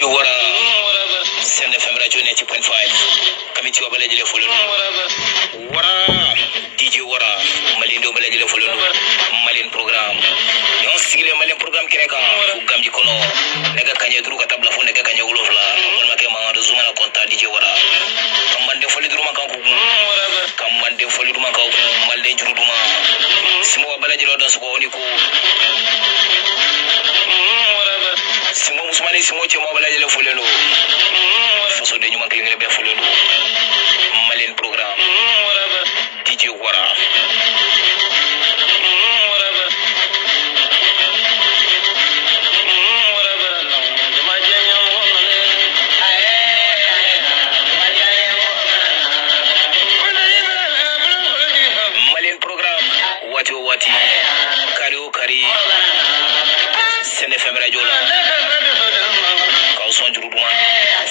You wara send FM radio 90.5 committee wa bala jele follow wara DJ wara malindo bala jele follow malin program yon sigile malin program kireka ugamji kono nega kanye duru ka tabla fo nega kanye ulofla on make ma zuma na konta DJ wara kamande foli duru maka ko kamande foli duru maka ko malde juru duma simo bala jele do so woni ko simo musmani simo che mo bala jele folelo faso de nyuma klinge be folelo malin program DJ wara malin program wati kari sene FM radio la ka son juru duma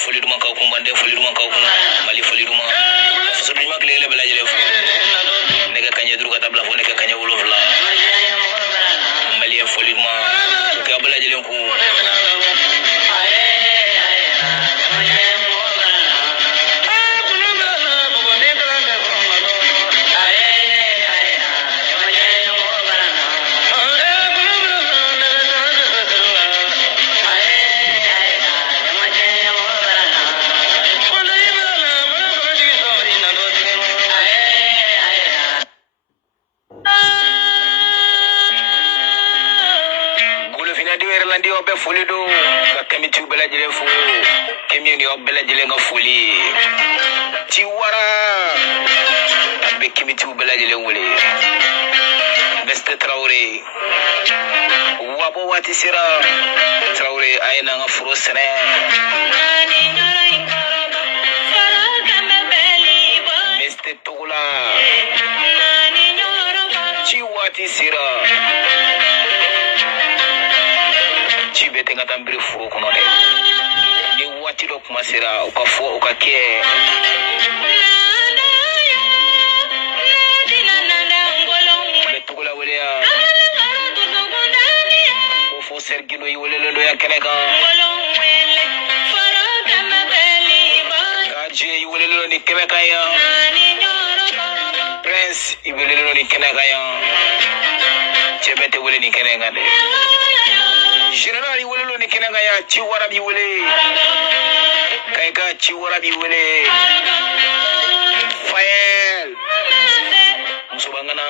foli duma ka ko mande foli duma ka ko mali foli duma so duma klele bela jele fu nega kanye duru ka tabla fo nega kanye wolof la mali foli duma ka bela jele ko landi obe foli do ka committee bela jele fu community obela jele nga foli ti wara be committee bela jele wole beste Traoré wabo wati sira Traoré ayna nga furo sene beste tugula ti wati sira bete ngata mbiri furo kono de ni wati do kuma sira ukafo ukake betugula wele ya fo sergilo yi wele lo ya keneka kaje yi wele lo ni keneka ya prince yi wele lo ni keneka ya chebete wele ni keneka de general yi wele lo ni kenanga ya ci warabi wele kai ka ci warabi wele fayel musubangana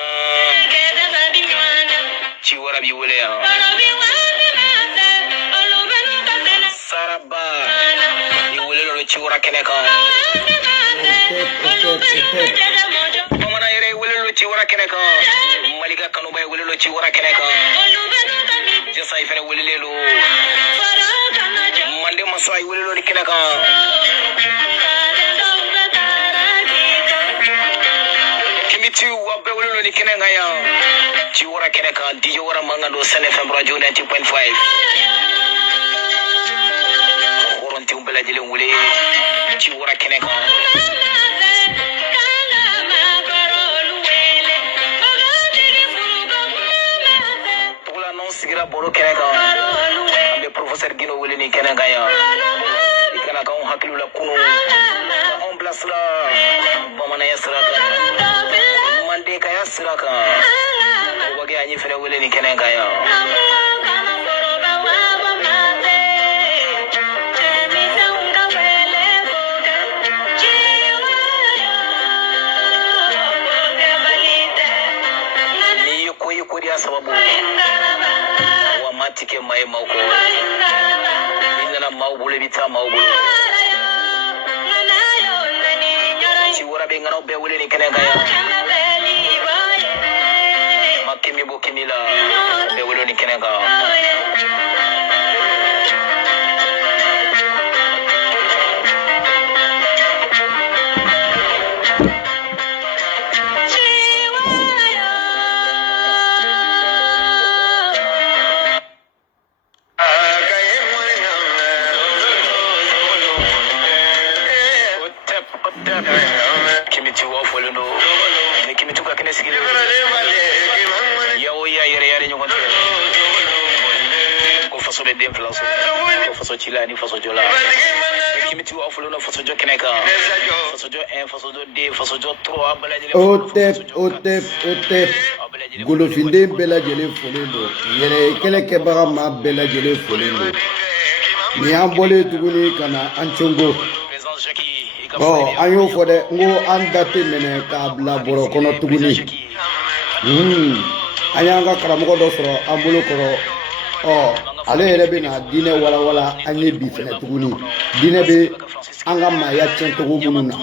ci warabi wele ya saraba yi wele lo ci wara keneka mamana yere wele lo ci wara keneka malika kanu bay wele lo ci wara keneka jesa ifere welelo mande masai welelo ni kenaka kimiti wabe welelo ni kenanga ya ci wara kenaka di wara mangando sene FM radio 90.5 horonti umbela jele wule ci wara kenaka sigira boro keneka ambe professeur Gino wele ni keneka ya ikana ka on hakilu la kuno on place la bamana yasraka mande ka yasraka wage anyi fere wele ni keneka ya ni ko dia sababu matike mai mauko inna maubule bita maubule ci wara be ngano be wule ni kenenga ya makimi bo kimila be wule ni kenenga kimiti wa follow ni kimiti ka kene sigile yawo ya yere yare nyoko ko faso be den fila so faso cila ni faso jola kimiti wa fulo no faso jo keneka faso jo en faso jo de faso jo 3 bala jele otep golofinde bela jele folendo yere kele ke baga ma bela jele folendo ni an bole tuguni kana an chongo bon ayo fode ngo an date mene ka bla boro kono tuguni ayanga karamogo do soro an bolo koro ale yɛrɛ bɛ na diinɛ walawala an ye bi fɛnɛ tuguni diinɛ bɛ an ka maaya tiɲɛ cogo minnu na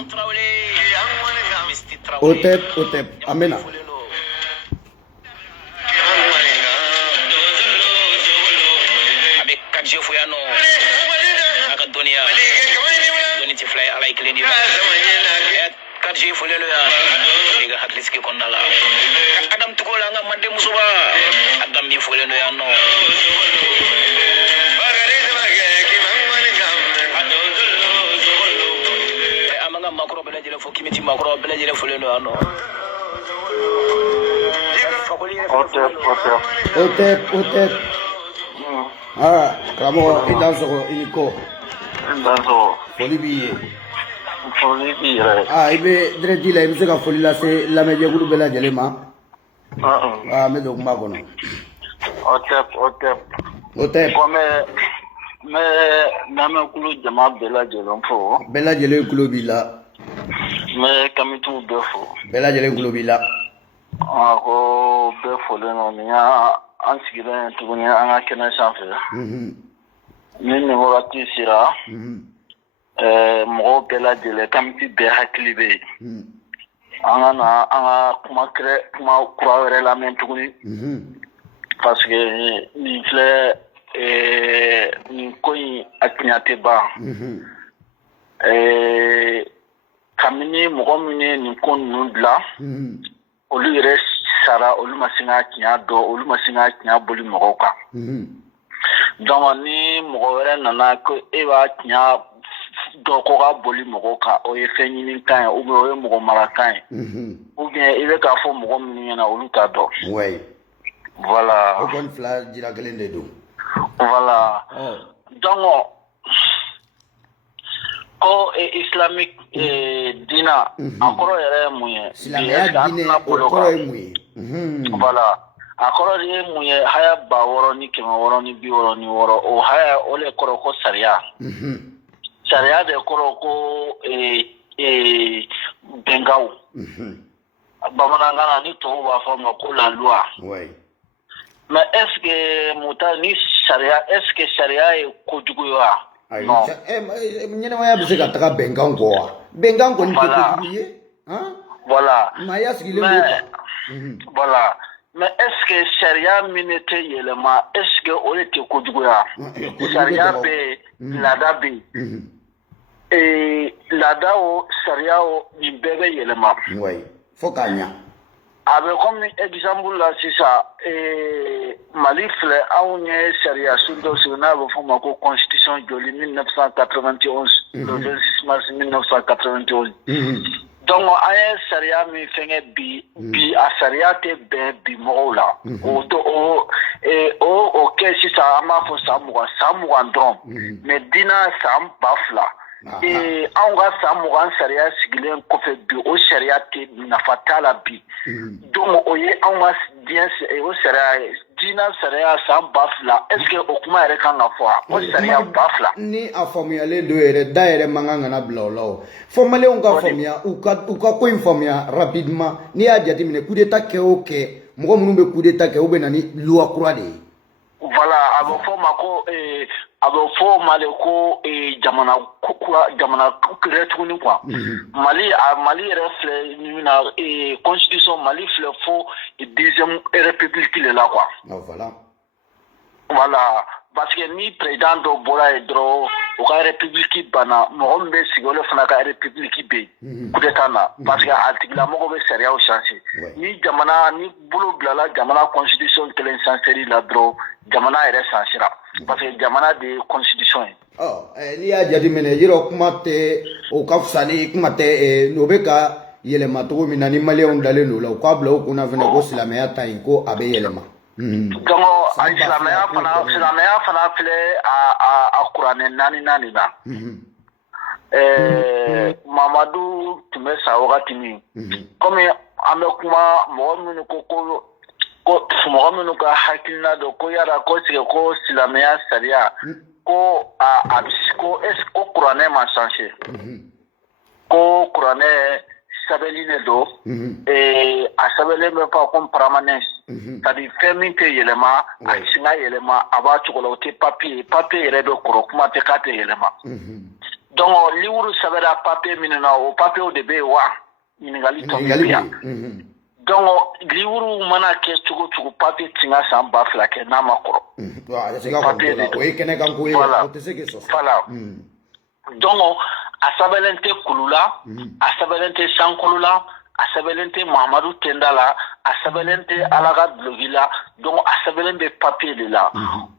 o tɛ an bɛ na Adam tukola nga mande musuba Adam mi foleno ya no amanga makro bela jele fo kimiti makro bela jele foleno ya no otep kamo idanso iniko foli bi ibe direct la ibe se ka foli la se la meje gulu bela jele ma me do kuma kono otep me name kulu jama bela jele kulo bila me kamitu befo bela jele kulo bila ko befo le no nya an sigire tuguni an ka kena sanfɛ ni numéro ti sira mɔgɔw bɛɛ lajɛlen kamiti bɛɛ hakili bɛ yen an ka kuma kura wɛrɛ lamɛn tuguni parce que nin filɛ nin ko in a tiɲɛ tɛ ban kabini mɔgɔ min ye nin ko ninnu dilan olu yɛrɛ sara olu ma se ka tiɲɛ dɔn olu ma se ka tiɲɛ boli mɔgɔw kan donc ni mɔgɔ wɛrɛ nana ko e b'a tiɲɛ dɔ ko ka boli mɔgɔ kan o ye fɛn ɲini kan ye ou bien o ye mɔgɔ mara kan ye ou bien i bɛ k'a fɔ mɔgɔ minnu ɲɛna olu t'a dɔn voilà o kɔni fila jira kelen de don voilà donc ko islamique dina a kɔrɔ yɛrɛ ye mun ye silamɛya diinɛ o kɔrɔ ye mun ye voilà a kɔrɔ de ye mun ye haya 600 ni 666 ni 66 o haya o le kɔrɔ ko sariya sariya de kɔrɔ ko bɛnkaw bamanankan na ni tubabu b'a fɔ ma ko la loi mais est ce que muta ni sariya est ce que sariya ye kojugu ye wa non ɲɛnɛmaya bɛ se ka taga bɛnkan kɔ wa bɛnkan kɔni tɛ kojugu ye voilà maaya sigilen b'o kan voilà mais est ce que sariya min tɛ yɛlɛma est ce que o de tɛ kojugu ye sariya bɛ yen laada bɛ yen laada o sariya o nin bɛɛ bɛ yɛlɛma fo k'a ɲa a bɛ komi exemple la sisan Mali filɛ anw ye sariya sun dɔ sigi n'a bɛ fɔ ma ko constitution joli 1991 le 26 mars 1991 donc an ye sariya min fɛngɛ bi a sariya tɛ bɛn bi mɔgɔw la o kɛ sisan an b'a fɔ san 20 dɔrɔn mais diina san 2000 anw ka san 20 sariya sigilen kɔfɛ bi o sariya tɛ nafa t'a la bi donc o ye anw ka diɲɛ o sariya diina sariya san 2000 est ce que o kuma yɛrɛ kan ka fɔ o sariya 2000 ni a faamuyalen don yɛrɛ da yɛrɛ man kan kana bila o la o fo maliyɛnw ka faamuya u ka ko in faamuya rapidement n'i y'a jateminɛ coup d'état kɛ o kɛ mɔgɔ minnu bɛ coup d'état kɛ u bɛ na ni loi kura de ye voilà a bɛ fɔ ma ko a bɛ fɔ ma de ko jamana kura tuguni quoi Mali yɛrɛ filɛ min na constitution Mali filɛ fo 2e république le la quoi voilà parce que ni président dɔ bɔra ye dɔrɔn o ka république banna mɔgɔ min bɛ sigi olu fana ka république bɛ yen coup d'état na parce que a tigilamɔgɔ bɛ sariyaw changer ni bolo bilala jamana constitution kelen changer la dɔrɔn jamana yɛrɛ changer parce que jamana de ye constitution ye n'i y'a jateminɛ yɔrɔ kuma tɛ o ka fisa ni kuma tɛ o bɛ ka yɛlɛma cogo min na ni maliyɛnw dalen don o la u k'a bila u kunna fana ko silamɛya ta in ko a bɛ yɛlɛma donc silamɛya fana filɛ a kuranɛ naani na Mamadu tun bɛ sa wagati min komi an bɛ kuma mɔgɔ minnu ko mɔgɔ minnu ka hakilina dɔ ko yala ko sigi ko silamɛya sariya ko ko kuranɛ ma changer ko kuranɛ sɛbɛnni de don a sɛbɛnlen bɛ fɔ ko permanence c'est-à-dire fɛn min tɛ yɛlɛma a sin ka yɛlɛma a b'a cogo la o tɛ papier yɛrɛ bɛ kɔrɔ kuma tɛ k'a tɛ yɛlɛma donc livre sɛbɛnna papier minnu na o papier de bɛ yen wa ɲininkali tɔ bɛ yan donc livre mana kɛ cogo cogo papier ti ka san 2000 kɛ n'a ma kɔrɔ papier de don o ye kɛnɛkan ko ye o tɛ se k'i sɔsɔ voilà donc a sɛbɛnlen tɛ kulu la a sɛbɛnlen tɛ sankolo la a sɛbɛnlen tɛ Mahamadu tenda la a sɛbɛnlen tɛ Ala ka duloki la donc a sɛbɛnlen bɛ papier de la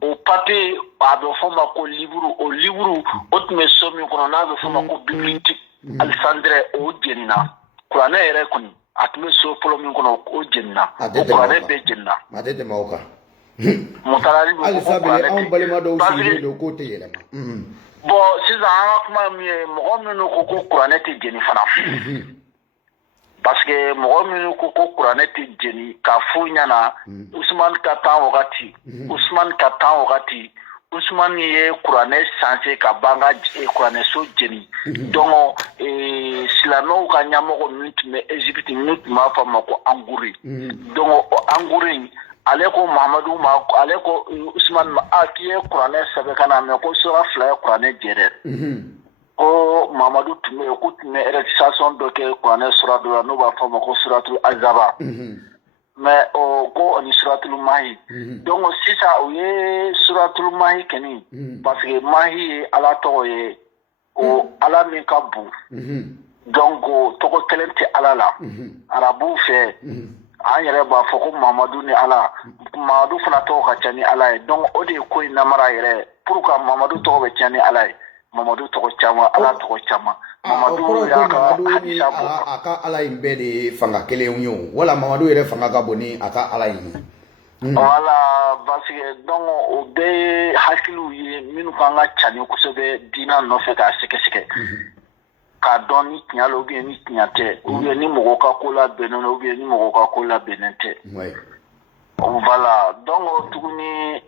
o papier a bɛ fɔ ma ko livre o livre o tun bɛ so min kɔnɔ n'a bɛ fɔ ma ko bibliothèque Alexandre o jenina kuranɛ yɛrɛ kɔni a tun bɛ so fɔlɔ min kɔnɔ o jenina o kuranɛ bɛɛ jenina a tɛ tɛmɛ o kan mutalari hali sabili anw balima dɔw sigilen don k'o tɛ yɛlɛma bon sisan an ka kuma min ye mɔgɔ minnu ko kuranɛ tɛ jeni fana parce que mɔgɔ minnu ko kuranɛ tɛ jeni k'a f'u ɲɛna Usumani ka temps wagati Usumani ye kuranɛ sanse ka ban ka kuranɛ so jeni donc silamɛw ka ɲɛmɔgɔ min tun bɛ Egypte minnu tun b'a fɔ a ma ko Anguri donc o Anguri ale ko Mahamadu ma ale ko Usumani ma k'i ye kuranɛ sɛbɛn ka na mɛ ko sura 2 ye kuranɛ jɛ dɛ ko Mahamadu tun bɛ yen k'u tun bɛ récitation dɔ kɛ kuranɛ sura dɔ la n'o b'a fɔ a ma ko suratul azaba mais ko ani suratul mahi donc sisan u ye suratul mahi kɛni parce que mahi ye Ala tɔgɔ ye o Ala min ka bon donc tɔgɔ kelen tɛ Ala la arabuw fɛ an yɛrɛ b'a fɔ ko Mahamadu ni Ala Mahamadu fana tɔgɔ ka ca ni Ala ye donc o de ye ko in namara yɛrɛ pour que Mahamadu tɔgɔ bɛ ca ni Ala ye Mahamadu tɔgɔ caman Ala tɔgɔ caman Mahamadu y'a ka hadisa bɔ a ka Ala in bɛɛ de ye fanga kelen ye wala Mahamadu yɛrɛ fanga ka bon ni a ka Ala in voilà parce que donc o bɛɛ ye hakiliw ye minnu kan ka ca ni kosɛbɛ diina nɔfɛ k'a sɛgɛsɛgɛ k'a dɔn ni tiɲɛ la ou bien ni tiɲɛ tɛ ou bien ni mɔgɔw ka ko labɛnnen don ou bien ni mɔgɔw ka ko labɛnnen tɛ voilà donc tuguni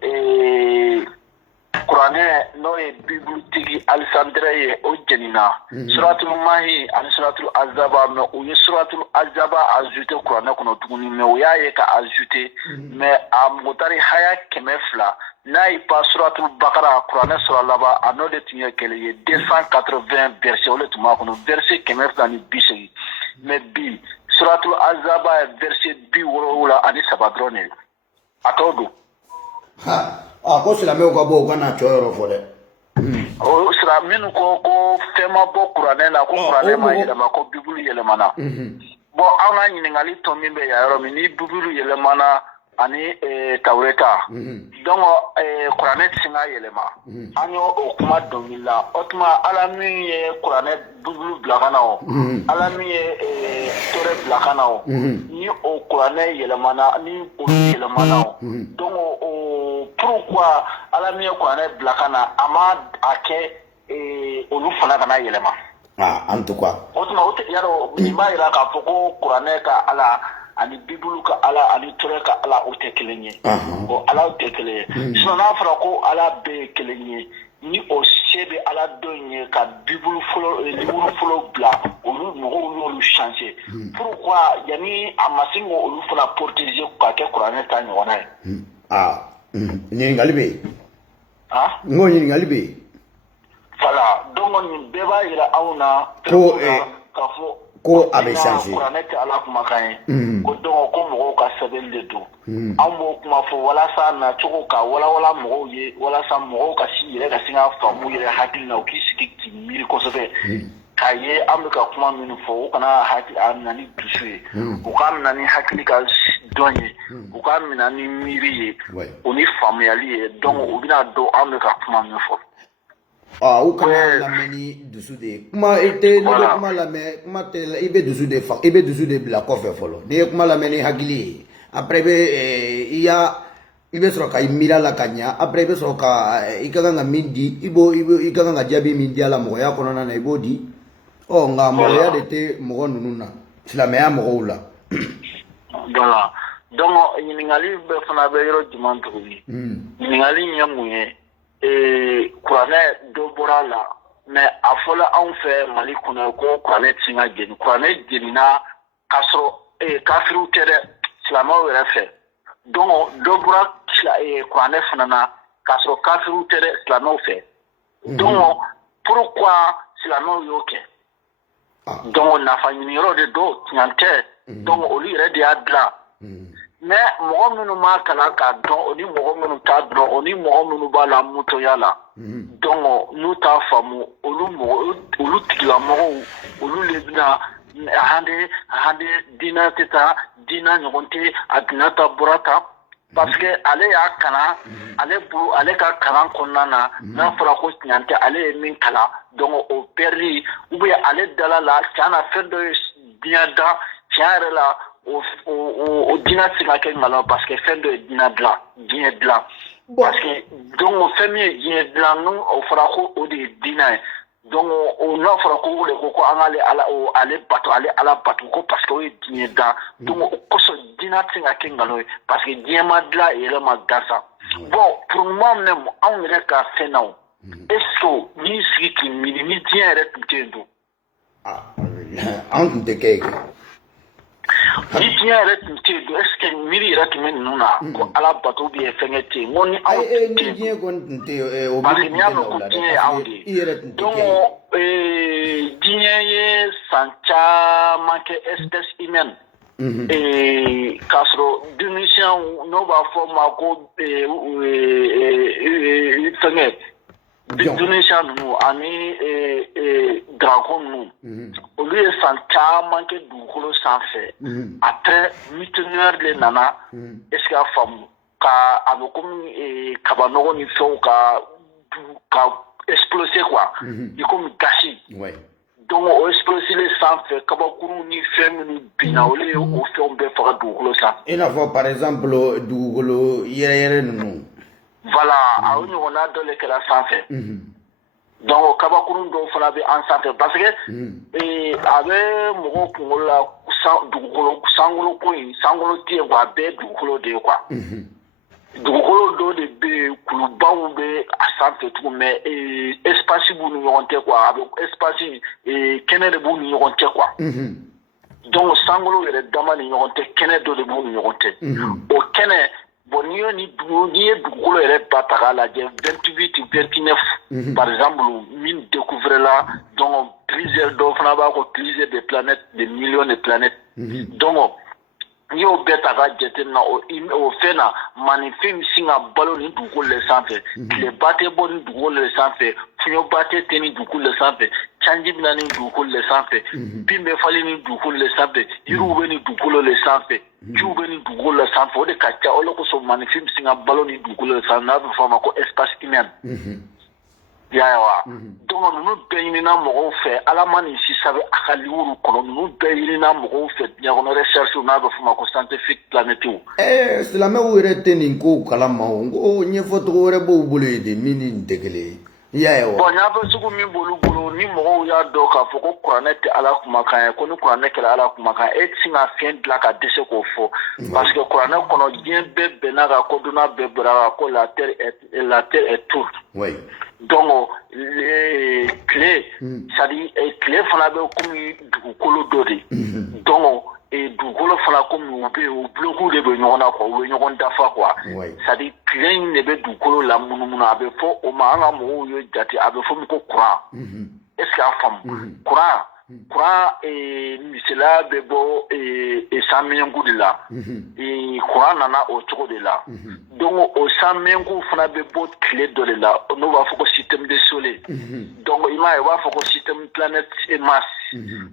kuranɛ n'o ye bibilitigi Alexandre ye o jenina suratul mahi ani suratul azaba mais o ye suratul azaba ajouté kuranɛ kɔnɔ tuguni mais o y'a ye ka ajouté mais a mugutari haya 200 n'a yi pa suratul bakara kuranɛ sura laban a n'o de tun ye kelen ye 280 verset o de tun b'a kɔnɔ verset 280 mais bi suratul azaba ye verset 73 dɔrɔn de a t'o don ko silamɛw ka bɔ u ka na cɔ yɔrɔ fɔ dɛ o sira minnu ko fɛn ma bɔ kuranɛ la ko kuranɛ ma yɛlɛma ko bibulu yɛlɛmana bon an ka ɲininkali tɔ min bɛ yan yɔrɔ min ni bibulu yɛlɛmana ani tawureta donc kuranɛ tɛ se ka yɛlɛma an y'o kuma dɔnkili la o tuma Ala min ye kuranɛ bibulu bila ka na o Ala min ye tɔrɛ bila ka na o ni o kuranɛ yɛlɛmana ni olu yɛlɛmana o donc pourquoi Ala min ye kuranɛ bila ka na a ma a kɛ olu fana kana yɛlɛma en tout cas o tuma o tɛ yarɔ nin b'a yira k'a fɔ ko kuranɛ ka Ala ani bibulu ka Ala ani tɔrɛ ka Ala o tɛ kelen ye o Ala tɛ kelen ye sinon n'a fɔra ko Ala bɛɛ ye kelen ye ni o se bɛ Ala dɔ ye ka bibulu fɔlɔ bila olu mɔgɔw y'olu changer pourquoi yanni a ma se k'olu fana protéger k'a kɛ kuranɛ ta ɲɔgɔnna ye ɲininkali bɛ yen n ko ɲininkali bɛ yen voilà donc nin bɛɛ b'a yira anw na k'a fɔ ko a bɛ changer kuranɛ tɛ Ala kumakan ye ko donc ko mɔgɔw ka sɛbɛnni de don an b'o kuma fɔ walasa nacogo ka walawala mɔgɔw ye walasa mɔgɔw ka si yɛrɛ ka se ka faamu yɛrɛ hakili la u k'i sigi k'i miiri kosɛbɛ k'a ye an bɛ ka kuma minnu fɔ u kana hakili a minɛ ni dusu ye u k'a minɛ ni hakili ka dɔn ye u k'a minɛ ni miiri ye o ni faamuyali ye donc u bɛna dɔn an bɛ ka kuma min fɔ u kana lamɛn ni dusu de ye kuma i tɛ n'i bɛ kuma lamɛn kuma tɛ i bɛ dusu de bila kɔfɛ fɔlɔ n'i ye kuma lamɛn ni hakili ye après i bɛ i y'a i bɛ sɔrɔ ka i miiri a la ka ɲa après i bɛ sɔrɔ ka i ka kan ka min di i ka kan ka jaabi min di a la mɔgɔya kɔnɔna na i b'o di nka mɔgɔya de tɛ mɔgɔ ninnu na silamɛya mɔgɔw la voilà donc ɲininkali bɛɛ fana bɛ yɔrɔ jumɛn tuguni ɲininkali in ye mun ye kuranɛ dɔ bɔra a la mais a fɔla anw fɛ Mali kɔnɔ ko kuranɛ tɛ se ka jeni kuranɛ jenina k'a sɔrɔ kafiriw tɛ dɛ silamɛw yɛrɛ fɛ donc dɔ bɔra kuranɛ fana na k'a sɔrɔ kafiriw tɛ dɛ silamɛw fɛ donc pourquoi silamɛw y'o kɛ donc nafa ɲiniyɔrɔ de don tiɲɛ tɛ donc olu yɛrɛ de y'a dilan mais mɔgɔ minnu m'a kalan k'a dɔn o ni mɔgɔ minnu t'a dɔn o ni mɔgɔ minnu b'a la mutoya la donc n'u t'a faamu olu tigilamɔgɔw olu le bɛna hande diinɛ tɛ taa diinɛ ɲɔgɔn tɛ a diinɛ ta bɔra ta parce que ale y'a kalan ale ka kalan kɔnɔna na n'a fɔra ko tiɲɛ tɛ ale ye min kalan donc o pɛrili ou bien ale dala la tiɲɛ na fɛn dɔ ye diɲɛ da tiɲɛ yɛrɛ la o diinɛ tɛ se ka kɛ nkalon parce que fɛn dɔ ye diɲɛ dilan parce que donc fɛn min ye diɲɛ dilan n'o fɔra ko o de ye diinɛ ye donc n'a fɔra ko o de ko an k'ale ale bato ale ala bato ko parce que o ye diɲɛ da donc o kosɔn diinɛ tɛ se ka kɛ nkalon ye parce que diɲɛ ma dilan yɛrɛ ma gansan bon pour le moment même anw yɛrɛ ka fɛn na est-ce que n'i sigi k'i miiri ni diɲɛ yɛrɛ tun tɛ yen dun an tun tɛ kɛ yen ni diɲɛ yɛrɛ tun tɛ yen dun est-ce que miiri yɛrɛ tun bɛ ninnu na ko ala bato bɛ yen fɛnkɛ tɛ yen n ko ni anw tun tɛ ni diɲɛ kɔni tun tɛ yen o parce que n'i y'a mɛn ko diɲɛ ye anw de i yɛrɛ tun tɛ donc kɛ yen diɲɛ ye san caman kɛ espèce humaine k'a sɔrɔ denmisɛnw n'o b'a fɔ ma ko fɛnkɛ denmisɛn ninnu ani dragon ninnu olu ye san caman kɛ dugukolo sanfɛ après mutineer de nana est ce que a faamu ka a bɛ komi kabanɔgɔ ni fɛnw ka exploser quoi i komi gasi donc o explosé sanfɛ kabakurun ni fɛn minnu binna olu ye o fɛnw bɛɛ faga dugukolo sanfɛ i n'a fɔ par exemple dugukolo yɛrɛyɛrɛ ninnu voilà a o ɲɔgɔnna dɔ le kɛra sanfɛ donc kabakurun dɔw fana bɛ an sanfɛ parce que a bɛ mɔgɔw kunkolo la dugukolo sankolo ko in sankolo tɛ yen quoi a bɛɛ ye dugukolo de ye quoi dugukolo dɔw de bɛ yen kulubaw bɛ a sanfɛ tugun mais espace b'u ni ɲɔgɔn cɛ quoi a bɛ espace kɛnɛ de b'u ni ɲɔgɔn cɛ quoi donc sankolo yɛrɛ dama ni ɲɔgɔn tɛ kɛnɛ dɔ de b'u ni ɲɔgɔn cɛ o kɛnɛ bon n'i ye dugukolo yɛrɛ ba ta k'a lajɛ 28 29 par exemple min découvre la donc plusieurs dɔw fana b'a ko plusieurs des planètes des millions de planètes donc n'i y'o bɛɛ ta k'a jateminɛ o fɛn na maninfin bɛ sin ka balo nin dugukolo de sanfɛ tileba tɛ bɔ nin dugukolo de sanfɛ fiɲɛba tɛ nin dugukolo de sanfɛ sanji bɛ na nin dugukolo de sanfɛ bin bɛ falen nin dugukolo de sanfɛ yiriw bɛ nin dugukolo de sanfɛ jiw bɛ nin dugukolo de sanfɛ o de ka ca o de kosɔn maninfin bɛ sin ka balo nin dugukolo de sanfɛ n'a bɛ fɔ a ma ko espace humain y'a wa donc ninnu bɛɛ ɲinina mɔgɔw fɛ ala ma nin si sabe a ka livre kɔnɔ ninnu bɛɛ ɲinina mɔgɔw fɛ diɲɛ kɔnɔ recherche n'a bɛ fɔ ma ko scientifique planétiques silamɛw yɛrɛ tɛ nin kow kalama o n ko ɲɛfɔcogo wɛrɛ b'u bolo yen de min ni nin tɛ kelen ye i y'a ye wa bon ɲɛfɔ sugu min b'olu bolo ni mɔgɔw y'a dɔn k'a fɔ ko kuranɛ tɛ ala kumakan ye ko ni kuranɛ kɛra ala kumakan e tɛ se ka fɛn dilan ka dɛsɛ k'o fɔ parce que kuranɛ kɔnɔ diɲɛ bɛɛ bɛnna ka kodɔnna bɛɛ bɔra kan ko la terre est tour donc tile tile fana bɛ komi dugukolo dɔ de donc dugukolo fana komi u bɛ yen u bloku de bɛ ɲɔgɔn na quoi u bɛ ɲɔgɔn dafa quoi c'est-à-dire tile in de bɛ dugukolo la munumunu a bɛ fɔ o ma an ka mɔgɔw ye jate a bɛ fɔ min ko courant est-ce que a faamu courant misaliya bɛ bɔ sanmiɲɛnku de la courant nana o cogo de la donc o sanmiɲɛnku fana bɛ bɔ tile dɔ de la n'o b'a fɔ ko système de soleil donc i m'a ye u b'a fɔ ko système planète et masse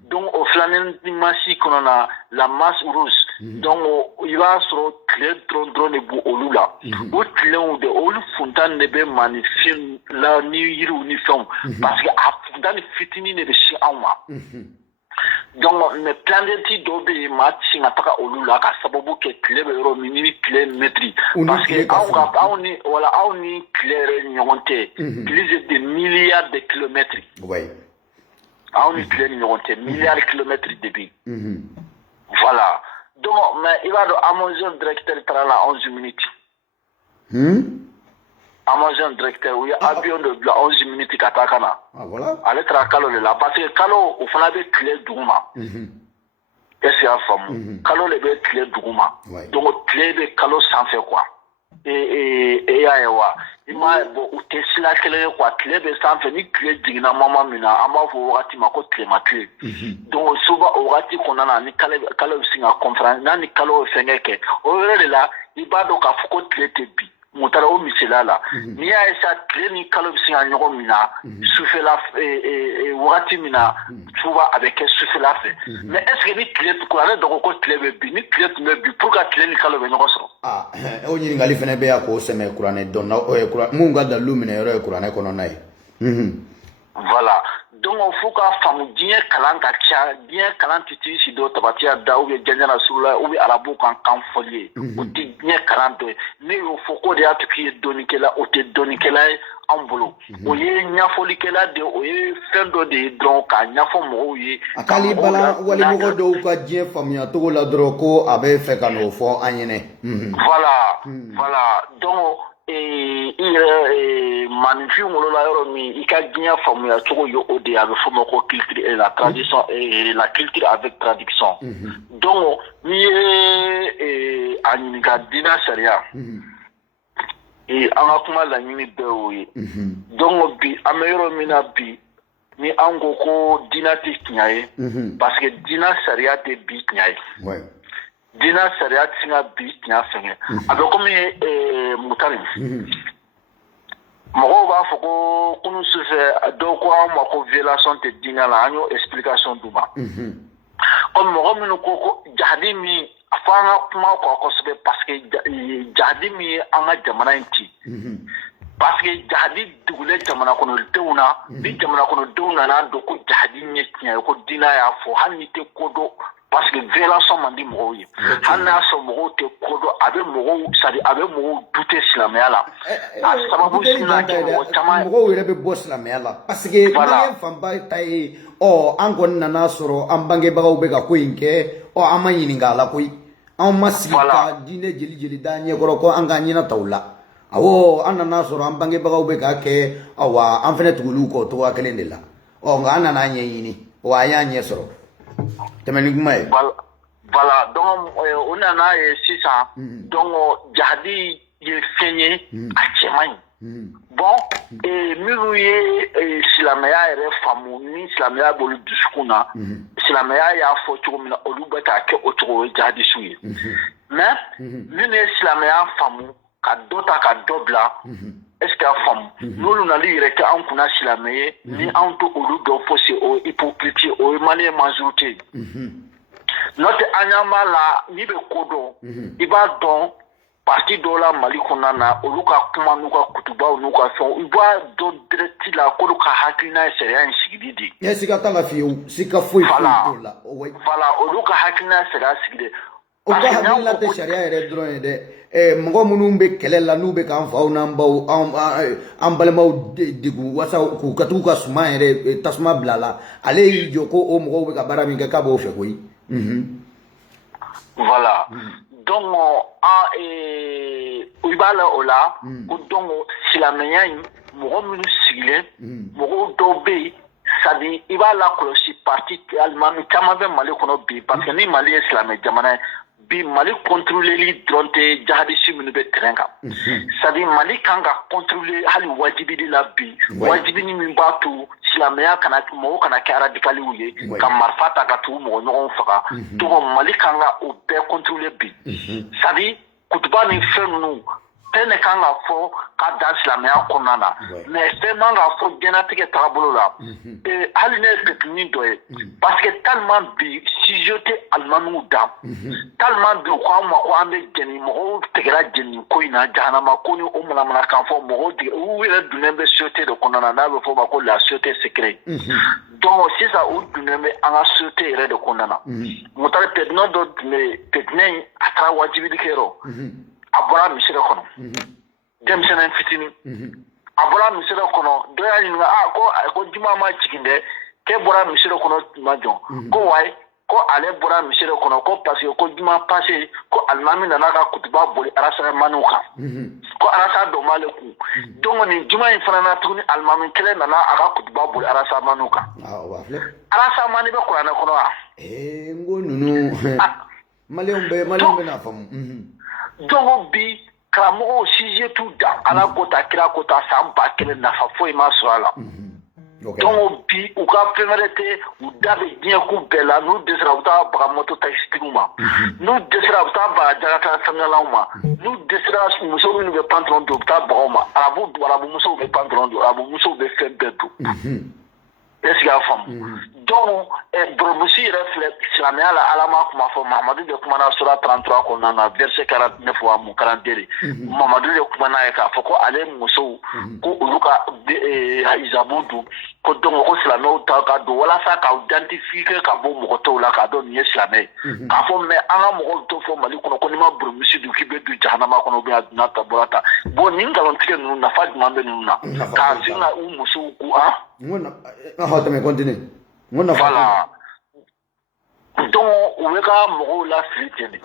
donc o filanin masse kɔnɔ na la masse rouge donc i b'a sɔrɔ tile dɔrɔn de b'o olu la o tilenw de olu funtan de bɛ maninfin la ni yiriw ni fɛnw parce que a funtan fitinin de bɛ sin anw ma donc mais planète dobe mat singa taka olula ka sababu ke clé euro mini clé métri parce que on ni clé nyonte plus de milliards de kilomètres ouais on ni clé nyonte milliards de kilomètres de bi voilà donc mais il va de Amazon directeur trala 11 minutes Amazon directeur oui avion de 11 minutes katakana voilà ale tra kalo le la parce que kalo o fana be clé duguma est-ce ya famu kalo le be clé duguma donc clé be kalo sans fait quoi et ya wa ima bo o tesla clé quoi clé be sans fait ni clé digna mama mina amba fo wakati mako clé ma clé donc souvent o wakati konana ni kalo singa conférence nani kalo fengeke o rele la ibado ka fuko clé te bi mutara o miselala ni ya esa clé ni kalo singa nyogo mina soufela wakati mina souvent avec soufela fait mais est-ce que ni clé ko ala do ko clé be bi ni clé me bi pour ka clé ni kalo be nyogo so o nyini ngali fene be ya ko seme kurane donna o e kura munga da lumine yoro e kurane kono nai voilà donc il faut qu'à famu bien kalan ka tia bien kalan titi si do tabatia da ou bien sula ou bien arabu kan folier ou bien kalan de ne il faut ko de atuki doni kela o te doni kela en bolo o ye nya foli kela de o ye fendo de donc ka nya fo mo ye akali bala wali mo do ka je famia to la droko abe fe kanu fo anyene voilà donc magnifique la yoro mi ika ginya famu ya toko yo ode avec fomo ko culture et la tradition et la culture avec traduction donc ni aniga dina sharia anga kuma la nyini beoye donc bi ameyoro mina bi ni ango ko dina ti kinyaye parce que dina sharia te bi kinyaye dina sharia tinga bi kinya fenge avec comme mutari mɔgɔw b'a fɔ ko kunu sufɛ dɔw ko an ma ko violation tɛ diinɛ la an y'o explication d'u ma comme mɔgɔ minnu ko ko jahadi min a fɔ an ka kuma kɔ kosɛbɛ parce que jahadi min ye an ka jamana in ci parce que jahadi dugule jamana kɔnɔdenw na ni jamana kɔnɔdenw nana don ko jahadi ye tiɲɛ ye ko diinɛ y'a fɔ hali ni tɛ ko dɔn parce que violation man di mɔgɔw ye hali n'a sɔrɔ mɔgɔw tɛ ko dɔn a bɛ mɔgɔw sadi a bɛ mɔgɔw dute silamɛya la a sababu sina kɛ mɔgɔ caman mɔgɔw yɛrɛ bɛ bɔ silamɛya la parce que maliyɛn fanba ta ye an kɔni nana sɔrɔ an bangebagaw bɛ ka ko in kɛ an ma ɲininka a la koyi an ma sigi ka diinɛ jeli jeli da ɲɛkɔrɔ ko an k'an ɲɛna ta o la awɔ an nana sɔrɔ an bangebagaw bɛ ka kɛ awa an fɛnɛ tugul'u kɔ cogoya kelen de la nka an nana ɲɛɲini wa an y'a ɲɛ sɔrɔ tɛmɛni kuma ye voilà donc on nana ye sisan donc jahadi ye fɛn ye a cɛman ɲi bon minnu ye silamɛya yɛrɛ faamu ni silamɛya b'olu dusukun na silamɛya y'a fɔ cogo min na olu bɛ k'a kɛ o cogo ye jahadisiw ye mais minnu ye silamɛya faamu ka dɔ ta ka dɔ bila est-ce que a faamu n'olu nali yɛrɛ kɛ an kunna silamɛ ye ni an to olu dɔ fosi o hypocrite o ye maliyɛn majorité n'o tɛ an ɲa b'a la n'i bɛ ko dɔn i b'a dɔn parti dɔw la Mali kɔnɔna na olu ka kuma n'u ka kutubaw n'u ka fɛnw i b'a dɔn direct la k'olu ka hakilina ye sariya in sigili de ye sika t'a la fiyewu sika foyi t'o la voilà olu ka hakilina ye sariya sigi de o ka hakilina tɛ sariya yɛrɛ dɔrɔn ye dɛ mɔgɔ minnu bɛ kɛlɛ la n'u bɛ k'an faw n'an baw an balimaw degun wasa k'u ka t'u ka suman yɛrɛ tasuma bila la ale y'i jɔ ko o mɔgɔw bɛ ka baara min kɛ k'a b'o fɛ koyi voilà donc i b'a la o la ko donc silamɛya in mɔgɔ minnu sigilen mɔgɔw dɔw bɛ yen sadi i b'a la kɔlɔsi parti alimami caman bɛ Mali kɔnɔ bi parce que ni Mali ye silamɛ jamana ye bi Mali contrôleli dɔrɔn tɛ jahadisi minnu bɛ terrain kan sadi Mali kan ka contrôler hali wajibili la bi wajibini min b'a to silamɛya kana mɔgɔw kana kɛ radicaliw ye ka marifa ta ka tugu mɔgɔ ɲɔgɔn faga donc Mali kan ka o bɛɛ contrôler bi sadi kutuba ni fɛn ninnu fɛn de kan ka fɔ ka dan silamɛya kɔnɔna na mais fɛn man ka fɔ diɲɛlatigɛ taabolo la hali ne ye pepini dɔ ye parce que tellement bi studio tɛ alimamiw dan tellement bi u ko an ma ko an bɛ jɛni mɔgɔw tigɛra jɛni ko in na jahanama ko ni o manamanakan fɔ mɔgɔw tigɛ u yɛrɛ dunnen bɛ société de kɔnɔna na n'a bɛ fɔ o ma ko la société secret donc sisan u dunnen bɛ an ka société yɛrɛ de kɔnɔna na mutari pɛtinɛ dɔ tun bɛ pɛtinɛ a taara wajibilikɛyɔrɔ a bɔra misiri kɔnɔ denmisɛnnin fitinin a bɔra misiri kɔnɔ dɔ y'a ɲininka ko juma ma jigin dɛ k'e bɔra misiri kɔnɔ tuma jɔn ko wayi ko ale bɔra misiri kɔnɔ ko parce que ko juma passé ko alimami nana ka kutuba boli arasamaniw kan ko arasa dɔ m'ale kun donc nin juma in fana na tuguni alimami kelen nana a ka kutuba boli arasamaniw kan arasamani bɛ kuranɛ kɔnɔ wa n ko ninnu maliyɛnw bɛ n'a faamu donc bi karamɔgɔw sinsin t'u da ala ko ta kira ko ta san 1000 nafa foyi ma sɔrɔ a la donc bi u ka fɛn wɛrɛ tɛ u da bɛ diɲɛ ku bɛɛ la n'u dɛsɛra u bɛ taa baga moto taxitigiw ma n'u dɛsɛra u bɛ taa baga jagata sanuyalaw ma n'u dɛsɛra muso minnu bɛ pantalon don u bɛ taa bagaw ma arabu musow bɛ pantalon don arabu musow bɛ fɛn bɛɛ don est-ce que y'a faamu donc borobusi yɛrɛ filɛ silamɛya la ala ma kuma fɔ mahamadu de kumana sura 33 kɔnɔna na verset 49 wa mu 42 mahamadu de kumana ye k'a fɔ ko ale musow ko olu ka hijabu dun ko donc ko silamɛw ta ka don walasa k'aw identifier ka bɔ mɔgɔ tɔw la k'a dɔn nin ye silamɛ ye k'a fɔ mais an ka mɔgɔw t'o fɔ mali kɔnɔ ko n'i ma borobusi dun k'i bɛ don jahanama kɔnɔ ou bien a donna ta bɔra ta bon nin nkalontigɛ ninnu nafa jumɛn bɛ ninnu na k'a sin ka u musow ko continue. Voilà. Donc, u bɛ ka mɔgɔw lafili ten de.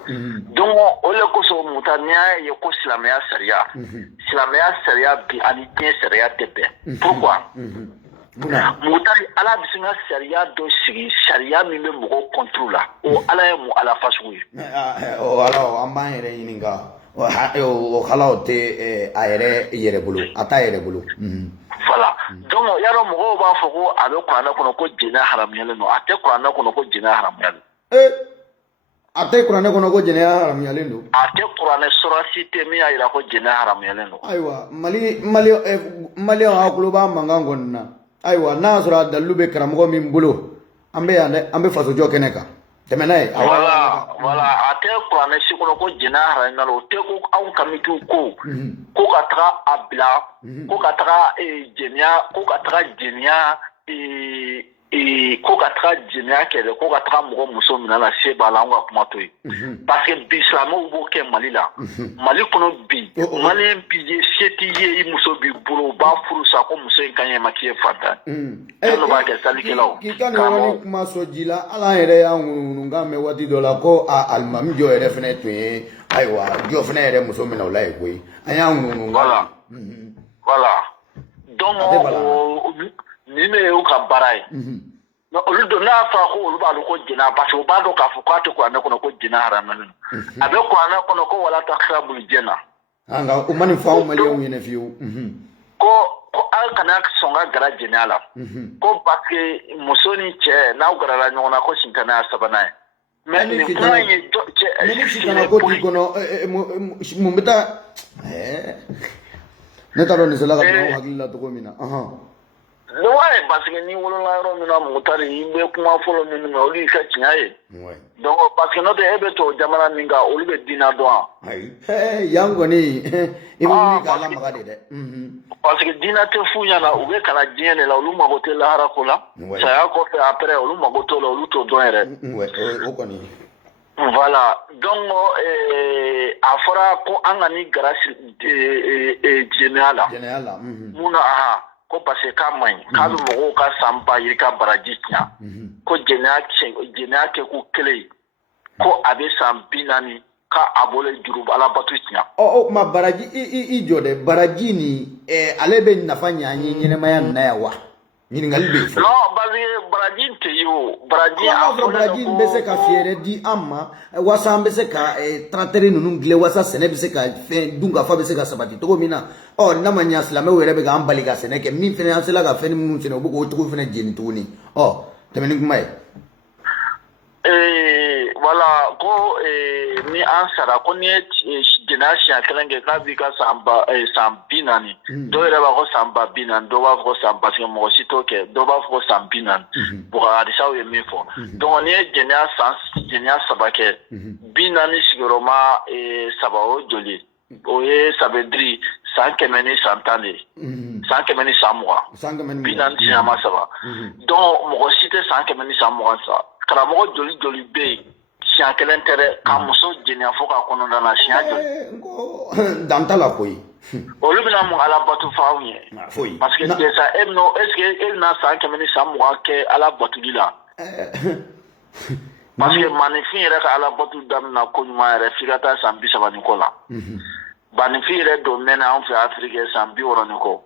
Donc, o le kosɔn muta n'i y'a ye ko silamɛya sariya bi ani diɲɛ sariya tɛ bɛn. Pourquoi? Mutari ala bɛ se ka sariya dɔ sigi sariya min bɛ mɔgɔw contrôle la o ala ye mun ala fasugu ye. Ala an b'an yɛrɛ ɲininka o halaw tɛ a yɛrɛ bolo a t'a yɛrɛ bolo. Voilà. Donc, yaro mɔgɔw b'a fɔ ko a bɛ kuranɛ kɔnɔ ko jɛnɛ haramuyalen don. A tɛ kuranɛ kɔnɔ ko jɛnɛ haramuyalen. A tɛ kuranɛ kɔnɔ ko jɛnɛ haramuyalen don. A tɛ kuranɛ sɔrɔsi tɛ min y'a jira ko jɛnɛ haramuyalen don. Ayiwa maliyɛnw hakili b'a mankan kɔni na. Ayiwa n'a y'a sɔrɔ a dalilu bɛ karamɔgɔ min bolo an bɛ yan dɛ an bɛ fasojɔ kɛnɛ kan. Tɛmɛ n'a ye. Voilà a tɛ kuranɛ si kɔnɔ ko jɛnɛ haramuyalen don. O tɛ ko anw kamitiw ko ka taga a bila ko ka taga jɛnɛya ko ka taga jɛnɛya kɛ dɛ ko ka taga mɔgɔ muso minɛ na se b'a la an ka kuma to yen parce que bi silamɛw b'o kɛ mali la mali kɔnɔ bi maliyɛn bi ye se t'i ye i muso b'i bolo u b'a furu sa ko muso in ka ɲɛ ma k'i ye fantan dɔw b'a kɛ salikɛlaw k'i ka nin yɔrɔnin kuma sɔn ji la ala yɛrɛ y'an ŋunuŋunu kan mɛn waati dɔ la ko alimami jɔ yɛrɛ fɛnɛ tun ye ayiwa jɔ fɛnɛ yɛrɛ muso minɛ o la ye koyi an y'an ŋunuŋunu voilà donc nin de y'u ka baara ye olu don n'a fɔra ko olu b'a dɔn ko jɛnɛ parce que u b'a dɔn k'a fɔ k'a tɛ kuranɛ kɔnɔ ko jɛnɛ haramuyalen don a bɛ kuranɛ kɔnɔ ko wala takira bulu jɛnna nka o ma nin fɔ anw maliyɛnw ɲɛna fiyewu ko aw kana sɔn ka gara jɛnɛya la ko parce que muso ni cɛ n'aw garala ɲɔgɔn na ko sintanaya sabanan ye mais nin kuma in ye cɛ ni sitana ko t'i kɔnɔ mun bɛ taa ne t'a dɔn nin sera ka don anw hakili la cogo min na ouais parce que ni wolola yɔrɔ min na mutari i bɛ kuma fɔlɔ minnu na olu y'i ka tiɲɛ ye donc parce que n'o tɛ e bɛ to jamana min kan olu bɛ diinɛ dɔn wa yan kɔni i bɛ wuli k'a lamaga de dɛ parce que diinɛ tɛ f'u ɲɛna u bɛ kana diɲɛ de la olu mago tɛ lahara ko la saya kɔfɛ après olu mago t'o la olu t'o dɔn yɛrɛ o kɔni voilà donc a fɔra ko an ka ni gara jɛnɛya la mun na ko parce que k'a man ɲi k'a bɛ mɔgɔw ka san ba yiri ka baraji tiɲɛ ko jɛnɛya kɛ ko kelen ko a bɛ san 40 k'a bolo juru ala bato tiɲɛ. o tuma baraji i jɔ dɛ baraji nin ale bɛ nafa ɲɛ an ye ɲɛnɛmaya nin na yan wa ɲininkali bɛ yen fɔ. non parce que baraji tɛ ye o baraji a fɔra baraji bɛ se ka fɛɛrɛ di an ma walasa an bɛ se ka taratɛri ninnu dilan walasa sɛnɛ bɛ se ka fɛn dunkafa bɛ se ka sabati cogo min na n'a ma ɲɛ silamɛw yɛrɛ bɛ k'an bali ka sɛnɛ kɛ min fɛnɛ an sela ka fɛn minnu sɛnɛ u bɛ k'o cogo fɛnɛ jeni tuguni tɛmɛ ni kuma ye. voilà ko ni an sara ko ni ye jɛnɛya siɲɛ kelen kɛ k'a b'i ka san 40 dɔw yɛrɛ b'a fɔ san 40 dɔw b'a fɔ san parce que mɔgɔ si t'o kɛ dɔw b'a fɔ san 40 hadisaw ye min fɔ donc ni ye jɛnɛya 3 kɛ 40 sigiyɔrɔma 3 o joli o ye ça veut dire san kɛmɛ ni san tan de san kɛmɛ ni san mugan bi naani siɲɛma saba donc mɔgɔ si tɛ san kɛmɛ ni san mugan sa karamɔgɔ joli joli bɛ yen siɲɛ kelen tɛ dɛ ka muso jɛnɛya fo k'a kɔnɔna na siɲɛ joli dan t'a la koyi olu bɛna mun ala bato fɔ anw ye parce que déjà est ce que e bɛna san kɛmɛ ni san mugan kɛ ala batuli la parce que maninfin yɛrɛ ka ala bato daminɛ ko ɲuman yɛrɛ f'i ka taa san 30 ni kɔ la maninfin yɛrɛ don mɛnna anw fɛ afiriki san 60 ni kɔ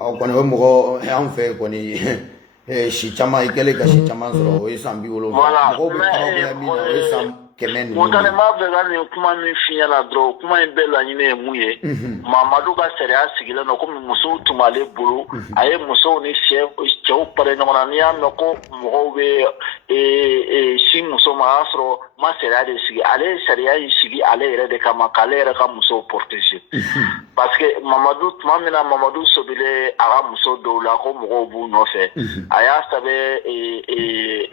aw kɔni o mɔgɔ anw fɛ kɔni si caman i kɛlen ka si caman sɔrɔ o ye san 70 mɔgɔw bɛ kɔrɔbɔya min na o ye san 100 ninnu Montana b'a fɛ ka nin kuma min f'i ɲɛna dɔrɔn kuma in bɛɛ laɲini ye mun ye Mamadu ka sariya sigilen don komi musow tun b'ale bolo a ye musow ni cɛw pare ɲɔgɔn na n'i y'a mɛn ko mɔgɔw bɛ sin muso ma a y'a sɔrɔ ma sariya de sigi ale ye sariya in sigi ale yɛrɛ de kama k'ale yɛrɛ ka musow protéger parce que Mamadu tuma min na Mamadu sobile a ka muso dɔw la ko mɔgɔw b'u nɔfɛ a y'a sɛbɛ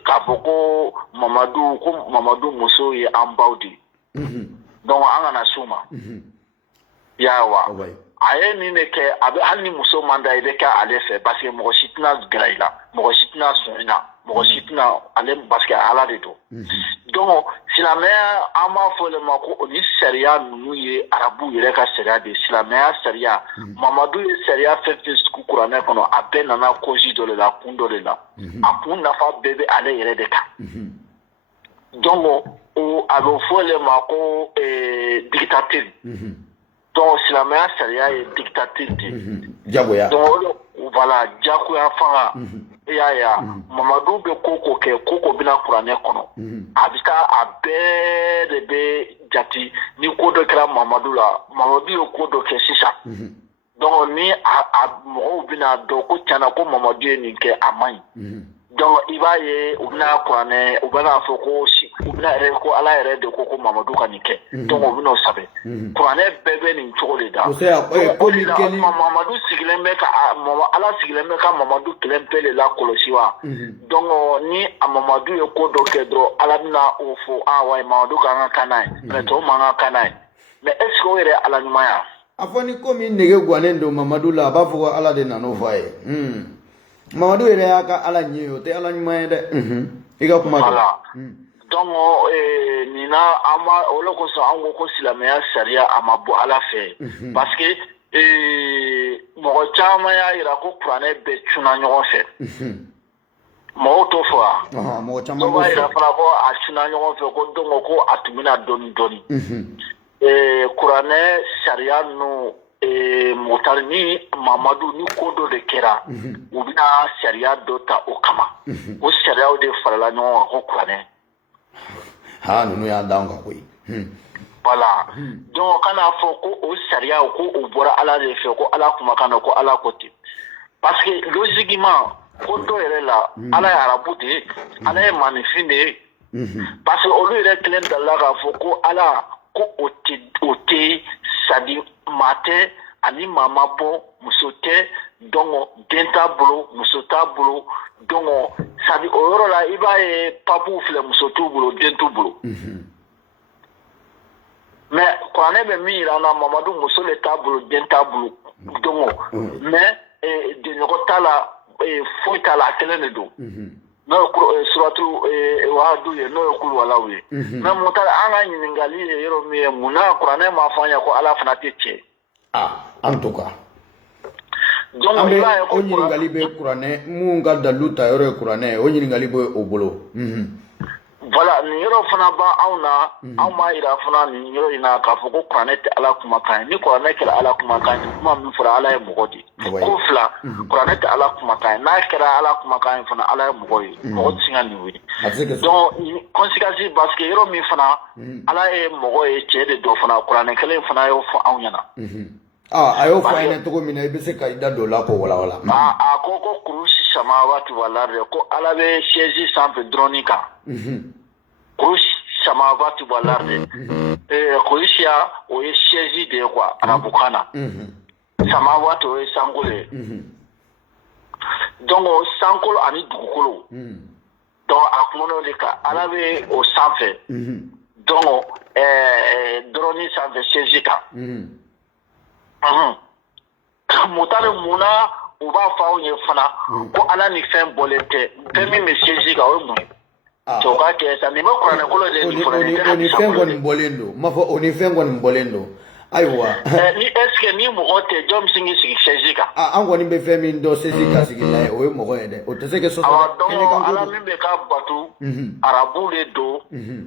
k'a fɔ ko Mamadu muso ye an baw de donc an kana s'u ma y'a wa a ye nin de kɛ a bɛ hali ni muso man da i bɛ kɛ ale fɛ parce que mɔgɔ si tɛna gɛrɛ i la mɔgɔ si tɛna sɔn i la mɔgɔ si tɛna ale parce que ala de don donc silamɛya an b'a fɔ le ma ko o ni sariya ninnu ye arabu yɛrɛ ka sariya de silamɛya sariya Mamadu ye sariya fɛn fɛn sigi kuranɛ kɔnɔ a bɛɛ nana cause dɔ de la kun dɔ de la a kun nafa bɛɛ bɛ ale yɛrɛ de kan donc a bɛ fɔ le ma ko dictature donc silamɛya sariya ye dictature de jagoya donc voilà jagoya fanga e y'a ye Mamadu bɛ ko kɛ ko bɛna kuranɛ kɔnɔ a bɛ taa a bɛɛ de bɛ jate ni ko dɔ kɛra Mamadu la Mamadu ye ko dɔ kɛ sisan donc ni a mɔgɔw bɛna dɔn ko tiɲɛna ko Mamadu ye nin kɛ a man ɲi donc i b'a ye u bɛna kuranɛ u bɛna fɔ ko u bɛna yɛrɛ ko ala yɛrɛ de ko Mamadu ka nin kɛ donc u bɛna o sɛbɛn kuranɛ bɛɛ bɛ nin cogo de da Mamadu sigilen bɛ ka ala sigilen bɛ ka Mamadu kelen pe de la kɔlɔsi wa donc ni a Mamadu ye ko dɔ kɛ dɔrɔn ala bɛna o fɔ wa Mamadu k'an ka kan n'a ye mais tɔw man ka kan n'a ye mais est ce que o yɛrɛ ala ɲuman ya a fɔ ni ko min nege gannen don Mamadu la a b'a fɔ ko ala de nan'o fɔ a ye Mamadu yɛrɛ y'a ka ala ɲɛ o tɛ ala ɲuman ye dɛ i ka kuma donc nin na an b'a o de kosɔn an ko ko silamɛya sariya a ma bɔ ala fɛ parce que mɔgɔ caman y'a jira ko kuranɛ bɛ cunna ɲɔgɔn fɛ mɔgɔw t'o fɔ wa mɔgɔ caman b'o fɔ yɛrɛ fana ko a cunna ɲɔgɔn fɛ ko donc ko a tun bɛna dɔɔni dɔɔni kuranɛ sariya ninnu motari ni Mamadu ni ko dɔ de kɛra u bɛna sariya dɔ ta o kama o sariyaw de farala ɲɔgɔn kan ko kuranɛ ninnu y'a d'an kan koyi voilà donc kana fɔ ko o sariyaw ko o bɔra ala de fɛ ko ala kumakan na ko ala ko ten parce que logiquement ko dɔ yɛrɛ la ala ye arabu de ye ala ye maninfin de ye parce que olu yɛrɛ kelen dalila k'a fɔ ko ala ko o tɛ sadi maa tɛ ani maa ma bɔ muso tɛ donc den t'a bolo muso t'a bolo donc sadi o yɔrɔ la i b'a ye papuw filɛ muso t'u bolo den t'u bolo mais kuranɛ bɛ min yira an na Mamadu muso le t'a bolo den t'a bolo donc mais denɲɔgɔn t'a la foyi t'a la a kelen de don n'o ye suratu wahadu ye n'o ye kuluwalaw ye mais mun taara an ka ɲininkali ye yɔrɔ min ye mun na kuranɛ m'a fɔ an ye ko ala fana tɛ tiɲɛ en tout cas donc an bɛ o ɲininkali bɛ kuranɛ mun ka dalilu ta yɔrɔ ye kuranɛ o ɲininkali bɛ o bolo voilà nin yɔrɔ fana b'anw na anw b'a jira fana nin yɔrɔ in na k'a fɔ ko kuranɛ tɛ ala kumakan ye ni kuranɛ kɛra ala kumakan ye kuma min fɔra ala ye mɔgɔ de ko fila kuranɛ tɛ ala kumakan ye n'a kɛra ala kumakan ye fana ala ye mɔgɔ ye mɔgɔ tɛ se ka nin wuli donc conséquence parce que yɔrɔ min fana ala ye mɔgɔ ye cɛ de dɔ fana kuranɛ kelen fana y'o fɔ anw ɲɛna a y'o fɔ an ɲɛna cogo min na i bɛ se ka i da don o la k'o walawala a ko ko kurusi samawati wal ardi ko ala bɛ chaise sanfɛ dɔrɔnni kan kurusi samawati wal ardi kurusiya o ye chaise de ye quoi arabukan na samawati o ye sankolo ye donc sankolo ani dugukolo donc a kumana o de kan ala bɛ o sanfɛ donc dɔrɔnni sanfɛ chaise kan mutare muna u b'a fɔ aw ye fana ko ala ni fɛn bɔlen tɛ fɛn min bɛ siège kan o ye mun ye cɛw k'a kɛ sa nin bɛ kuranɛ kolo de nin fɔlɔ nin o ni fɛn kɔni bɔlen don m'a fɔ o ni fɛn kɔni bɔlen don ayiwa ni est-ce que ni mɔgɔ tɛ jɔn bɛ sin k'i sigi siège kan an kɔni bɛ fɛn min dɔn siège ka sigi la ye o ye mɔgɔ ye dɛ o tɛ se ka sɔsɔ kɛnɛ kan ala min bɛ ka bato arabu de don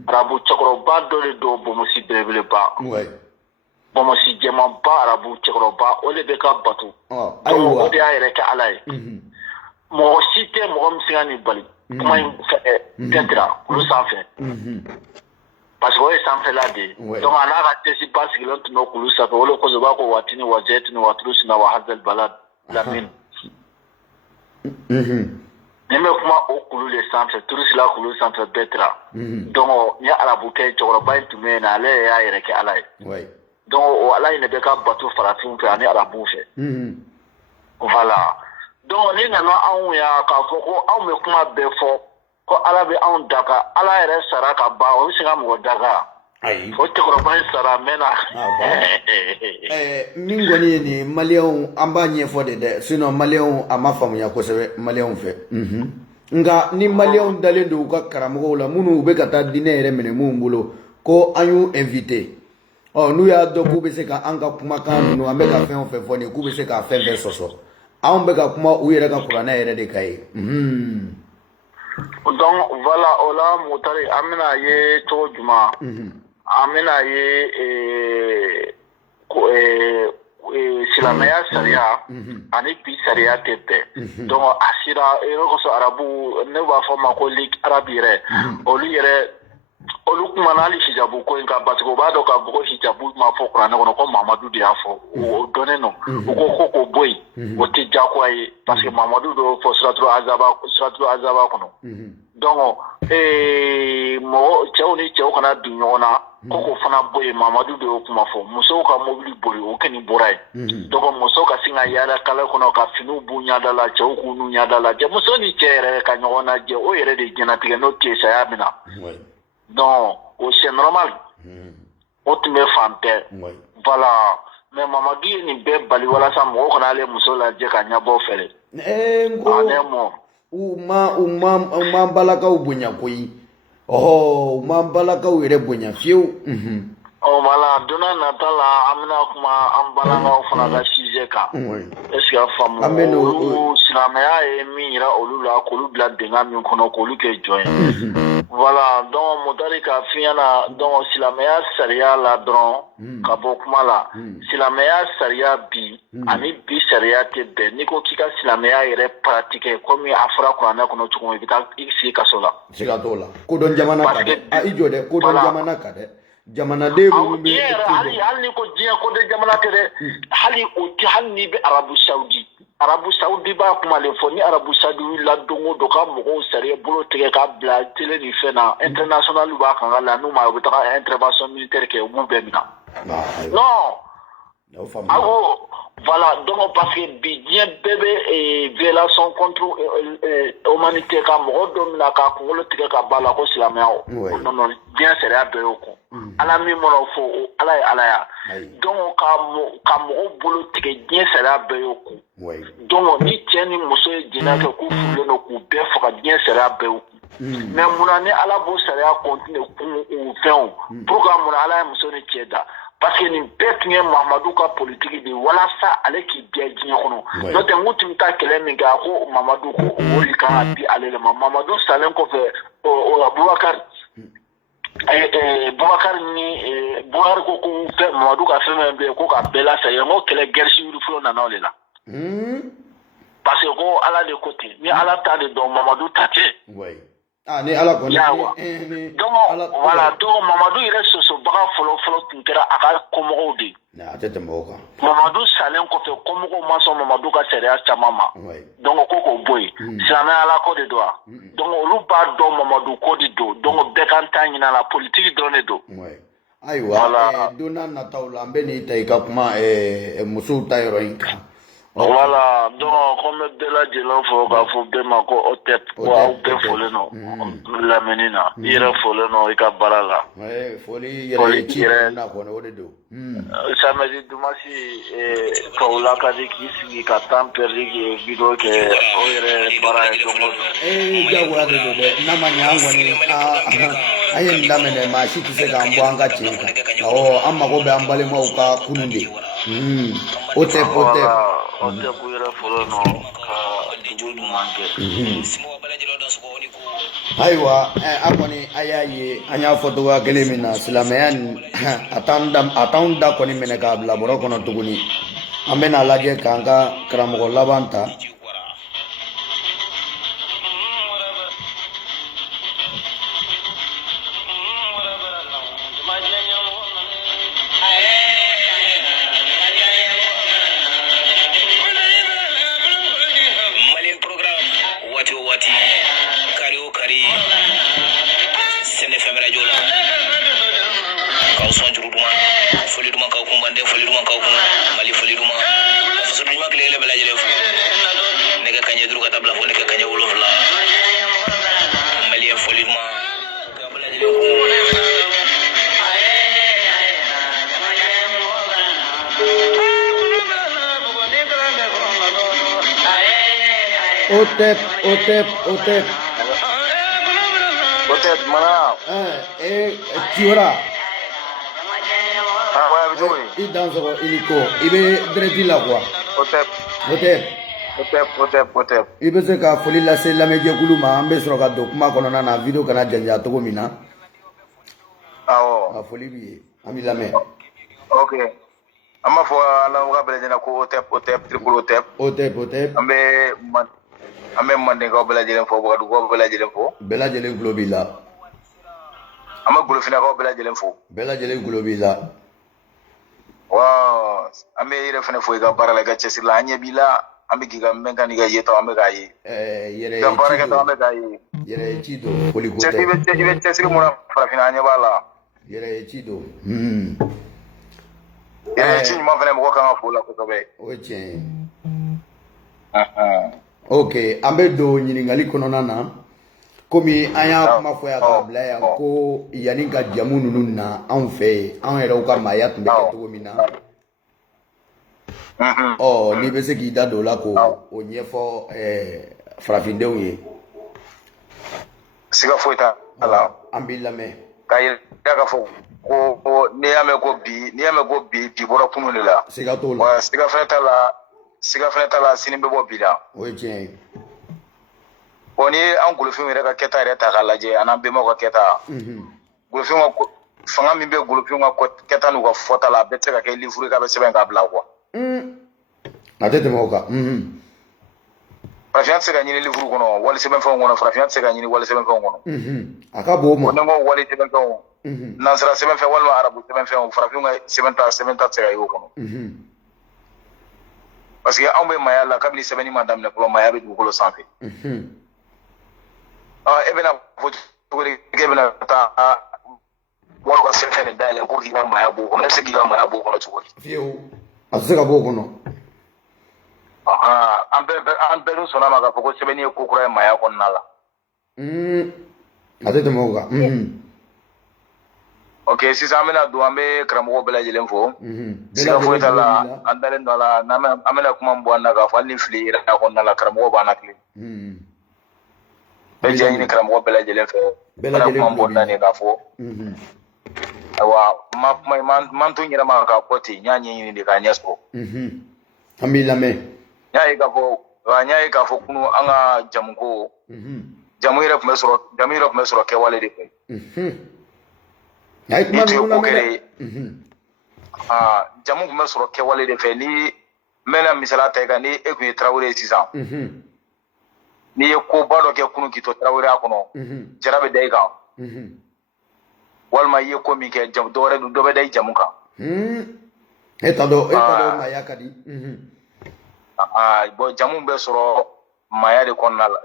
arabu cɛkɔrɔba dɔ de don bomosi belebeleba bomosi jɛmanba arabu cɛkɔrɔba o de bɛ ka bato ayiwa o de y'a yɛrɛ kɛ ala ye mɔgɔ si tɛ mɔgɔ min se ka nin bali kuma in tɛtira olu sanfɛ parce que o ye sanfɛla de ye donc a n'a ka tesi ba sigilen tun bɛ kulu sanfɛ o de kosɔn u b'a ko waatini wa jɛtini wa turusina wa hazal balad lamin ni bɛ kuma o kulu de sanfɛ turusila kulu sanfɛ bɛtira donc ni arabu kɛ cɛkɔrɔba in tun bɛ yen na ale y'a yɛrɛ kɛ ala ye donc o ala in de bɛ ka bato farafinw fɛ ani arabuw fɛ voilà donc ni nana anw ya k'a fɔ ko anw bɛ kuma bɛɛ fɔ ko ala bɛ anw daga ala yɛrɛ sara ka ban o bɛ se ka mɔgɔ daga o cɛkɔrɔba in sara mɛnna min kɔni ye nin maliyɛnw an b'a ɲɛfɔ de dɛ sinon maliyɛnw a ma faamuya kosɛbɛ maliyɛnw fɛ nka ni maliyɛnw dalen don u ka karamɔgɔw la minnu bɛ ka taa diinɛ yɛrɛ minɛ minnu bolo ko an y'u invité n'u y'a dɔn k'u bɛ se ka an ka kumakan ninnu an bɛ ka fɛn o fɛn fɔ nin k'u bɛ se ka fɛn fɛn sɔsɔ anw bɛ ka kuma u yɛrɛ ka kuranɛ yɛrɛ de ka ye donc voilà o la mutari an bɛna ye cogo jumɛn an bɛna ye silamɛya sariya ani bi sariya tɛ bɛn donc a sera e kosɔn arabu ne b'a fɔ ma ko ligue arabe yɛrɛ olu kuma na hali hijabu ko in kan parce que u b'a dɔn k'a fɔ ko hijabu ma fɔ kuranɛ kɔnɔ ko mamadu de y'a fɔ o dɔnnen don u ko ko bɔ yen o tɛ diyagoya ye parce que mamadu dɔ fɔ suratul azaba kɔnɔ donc mɔgɔ cɛw ni cɛw kana bin ɲɔgɔn na ko k'o fana bɔ yen mamadu de y'o kuma fɔ musow ka mobili boli o kɔni bɔra yen donc muso ka sin ka yaala kala kɔnɔ ka finiw b'u ɲɛda la cɛw k'u n'u ɲɛda lajɛ muso ni cɛ yɛrɛ ka ɲɔgɔn lajɛ o yɛrɛ de jɛnatigɛ n'o tɛ saya min na donc o c'est normal o tun bɛ fan bɛɛ voilà mais mamadu ye nin bɛɛ bali walasa mɔgɔw kana ale muso lajɛ ka ɲɛbɔ fɛrɛ u ma balakaw bonya koyi u ma balakaw yɛrɛ bonya fiyewu voilà donna nata la an bɛna kuma an balakaw fana ka sujet kan est ce que a faamu olu silamɛya ye min yira olu la k'olu bila dingɛ min kɔnɔ k'olu kɛ jɔn ye voilà donc mutari ka f'i ɲɛna donc silamɛya sariya la dɔrɔn ka bɔ kuma la silamɛya sariya bi ani bi sariya tɛ bɛn n'i ko k'i ka silamɛya yɛrɛ pratiquer komi a fɔra kuranɛ kɔnɔ cogo min i bɛ taa i sigi kaso la siga t'o la kodɔn jamana kan dɛ i jɔ dɛ kodɔn jamana kan dɛ jamanaden minnu bɛ hali ni ko diɲɛ ko de jamana tɛ dɛ hali o tɛ hali n'i bɛ arabu saudi b'a kuma de fɔ ni arabu saudi wulila don o don ka mɔgɔw sariya bolo tigɛ k'a bila télé ni fɛn na international b'a kan ka la n'u ma u bɛ taga intervention militaire kɛ u b'u bɛɛ minɛ non awo voilà donc parce que bi diɲɛ bɛɛ bɛ violation contre humanité ka mɔgɔ dɔ minɛ k'a kunkolo tigɛ ka ba la ko silamɛya non non diɲɛ sariya bɛɛ y'o kun ala min mana fɔ ala ye ala ya donc ka mɔgɔw bolo tigɛ diɲɛ sariya bɛɛ y'o kun donc ni cɛ ni muso ye jɛnɛ kɛ k'u furulen don k'u bɛɛ faga diɲɛ sariya bɛɛ y'o kun mais munna ni ala b'o sariya continue kun u fɛnw pour que munna ala ye muso ni cɛ da parce que nin bɛɛ tun ye mamadu ka politiki de walasa ale k'i biya diɲɛ kɔnɔ n'o tɛ n ko tun bɛ taa kɛlɛ min kɛ a ko mamadu ko o de kan ka di ale de ma mamadu salen kɔfɛ bubakari ni buhari ko ko mamadu ka fɛn fɛn bɛ yen ko ka bɛɛ lasa yen n ko kɛlɛ guerre civile fɔlɔ nana o de la parce que ko ala de ko ten ni ala ta de dɔn mamadu ta tɛ ni ala kɔni donc voilà donc mamadu yɛrɛ sɔsɔbaga fɔlɔ tun kɛra a ka kɔmɔgɔw de a tɛ tɛmɛ o kan mamadu salen kɔfɛ kɔmɔgɔw ma sɔn mamadu ka sariya caman ma donc ko k'o bɔ yen silamɛya ala ko de don wa donc olu b'a dɔn mamadu ko de don donc bɛɛ kan t'a ɲin'a la politiki dɔrɔn de don ayiwa don n'a nataw la an bɛ n'i ta i ka kuma musow ta yɔrɔ in kan Voilà, donc comme de la jelen fo ka fo be ma ko otet ko aw be fole no la menina ira fole no ika barala foli yere ci na ko no de do samedi dumasi kaula ka de kisi ka tamperi ke video ke o yere bara e dongo jagora de do na ma nyango ni ayen lamene ma shi tise ka mbwanga cheka amma ko be ambale mo ka kununde ote kuyere folo no ka juju manke aiwa akoni ayaye anya foto wa kelemina silameyan atanda koni mene ka bla boro kono tuguni amena laje kanga kramo labanta Otep mana tiora wa bijui i danso iliko ibe dredi la quoi otep ibe se ka foli la se la meje kuluma ambe soro ka do kuma kono na video kana janja to mina awo foli bi ami la me okay ama fo ala wa bele na ko otep triple otep ambe mande ko bela jelen fo ko do bela jelen globila ama gulo fina ko bela jelen globila wow ambe ire fene fo ga barala ga chesi la anye bila ambe giga menga ni ga yeto ambe ga yi yere ga baraka to ambe ga yi yere chido poli ko ibe chesi mo na fara fina anye bala yere chido yere chini mo fene mo ka fo la ko be oche okay ambe do nyiningali konona na komi anya kuma fo ya kabla ya ko yani ka jamu nunu na an fe an yɛrɛ ka maya tun bɛ kɛ cogo min na ni bɛ se k'i da don la ko o ɲɛfɔ farafindenw ye siga foyi t'a la an b'i lamɛn ka yira ka fɔ ko n'i y'a mɛn ko bi bɔra kunu de la siga t'o la siga fɛnɛ t'a la sini bɛ bɔ bi la o ye tiɲɛ ye ni an golofin yɛrɛ ka kɛta yɛrɛ ta k'a lajɛ an'an bɛnbaw ka kɛta golofin ka fanga min bɛ golofin ka kɛta n'u ka fɔta la a bɛɛ tɛ se ka kɛ livre k'a bɛ sɛbɛn k'a bila quoi a tɛ tɛmɛ o kan farafinya tɛ se ka ɲini livre kɔnɔ wali sɛbɛnfɛnw kɔnɔ farafinya tɛ se ka ɲini wali sɛbɛnfɛnw kɔnɔ a ka bon o ma ni n ko wali sɛbɛnfɛnw nansara sɛbɛnfɛn walima arabu sɛbɛnfɛnw farafinw ka sɛbɛn ta tɛ se ka ye o kɔnɔ parce que anw bɛ maya la kabini sɛbɛnni ma daminɛ fɔlɔ maya bɛ dugukolo sanfɛ e bɛna fɔ cogo di k'e bɛna taa wari ka sɛbɛn de dayɛlɛ ko k'i ka maya b'o kɔnɔ e bɛ se k'i ka maya b'o kɔnɔ cogo di fiyewu a tɛ se ka b'o kɔnɔ an bɛɛ dun sɔnna ma k'a fɔ ko sɛbɛnni ye ko kura ye maya kɔnɔna la a tɛ tɛmɛ o kan ok sisan an bɛna don an bɛ karamɔgɔ bɛɛ lajɛlen fo siga foyi t'a la an dalen don a la an bɛna kuma min bɔ an na k'a fɔ hali ni fili yɛrɛ kɔnɔna la karamɔgɔ b'an lakile bɛɛ jɛ ɲini karamɔgɔ bɛɛ lajɛlen fɛ bɛna kuma min bɔ na nin k'a fɔ ayiwa man to n yɛrɛ ma k'a fɔ ten n y'a ɲɛɲini de k'a ɲɛ sɔrɔ an b'i lamɛn n y'a ye k'a fɔ kunu an ka jamuko jamu yɛrɛ tun bɛ sɔrɔ kɛwale de fɛ ni tun ye ko kɛra jamu tun bɛ sɔrɔ kɛwale de fɛ ni n bɛna misaliya ta i kan ni e tun ye tarawele ye sisan n'i ye koba dɔ kɛ kunun k'i to taraweleya kɔnɔ jara bɛ da i kan walima i ye ko min kɛ dɔ bɛ da i jamu kan e t'a dɔn maya ka di bɔn jamu bɛ sɔrɔ maya de kɔnɔna la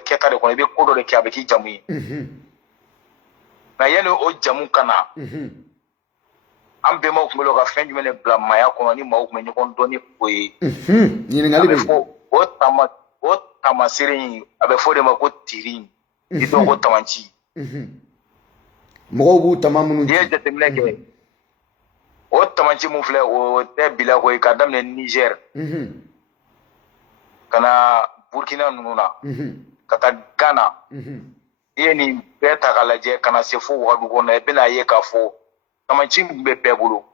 kɛta de kɔnɔ i bɛ ko dɔ de kɛ a bɛ k'i jamu ye nka yanni o jamu ka na an bɛɛ ma kunkolo ka fɛn jumɛn de bila maya kɔnɔ ni maaw kun bɛ ɲɔgɔn dɔn ni o ye ɲininkali bɛ fɔ o tamasere in a bɛ fɔ de ma ko tiri i dɔn ko tamanci mɔgɔw b'u tama minnu n'i ye jateminɛ kɛ o tamanci mun filɛ o tɛ bila ko ye ka daminɛ Niger ka na Burkina ninnu na ka taa Ghana i ye nin bɛɛ ta k'a lajɛ ka na se fo Wagadugu kɔnɔ i bɛna ye k'a fɔ tamanci kun bɛ bɛɛ bolo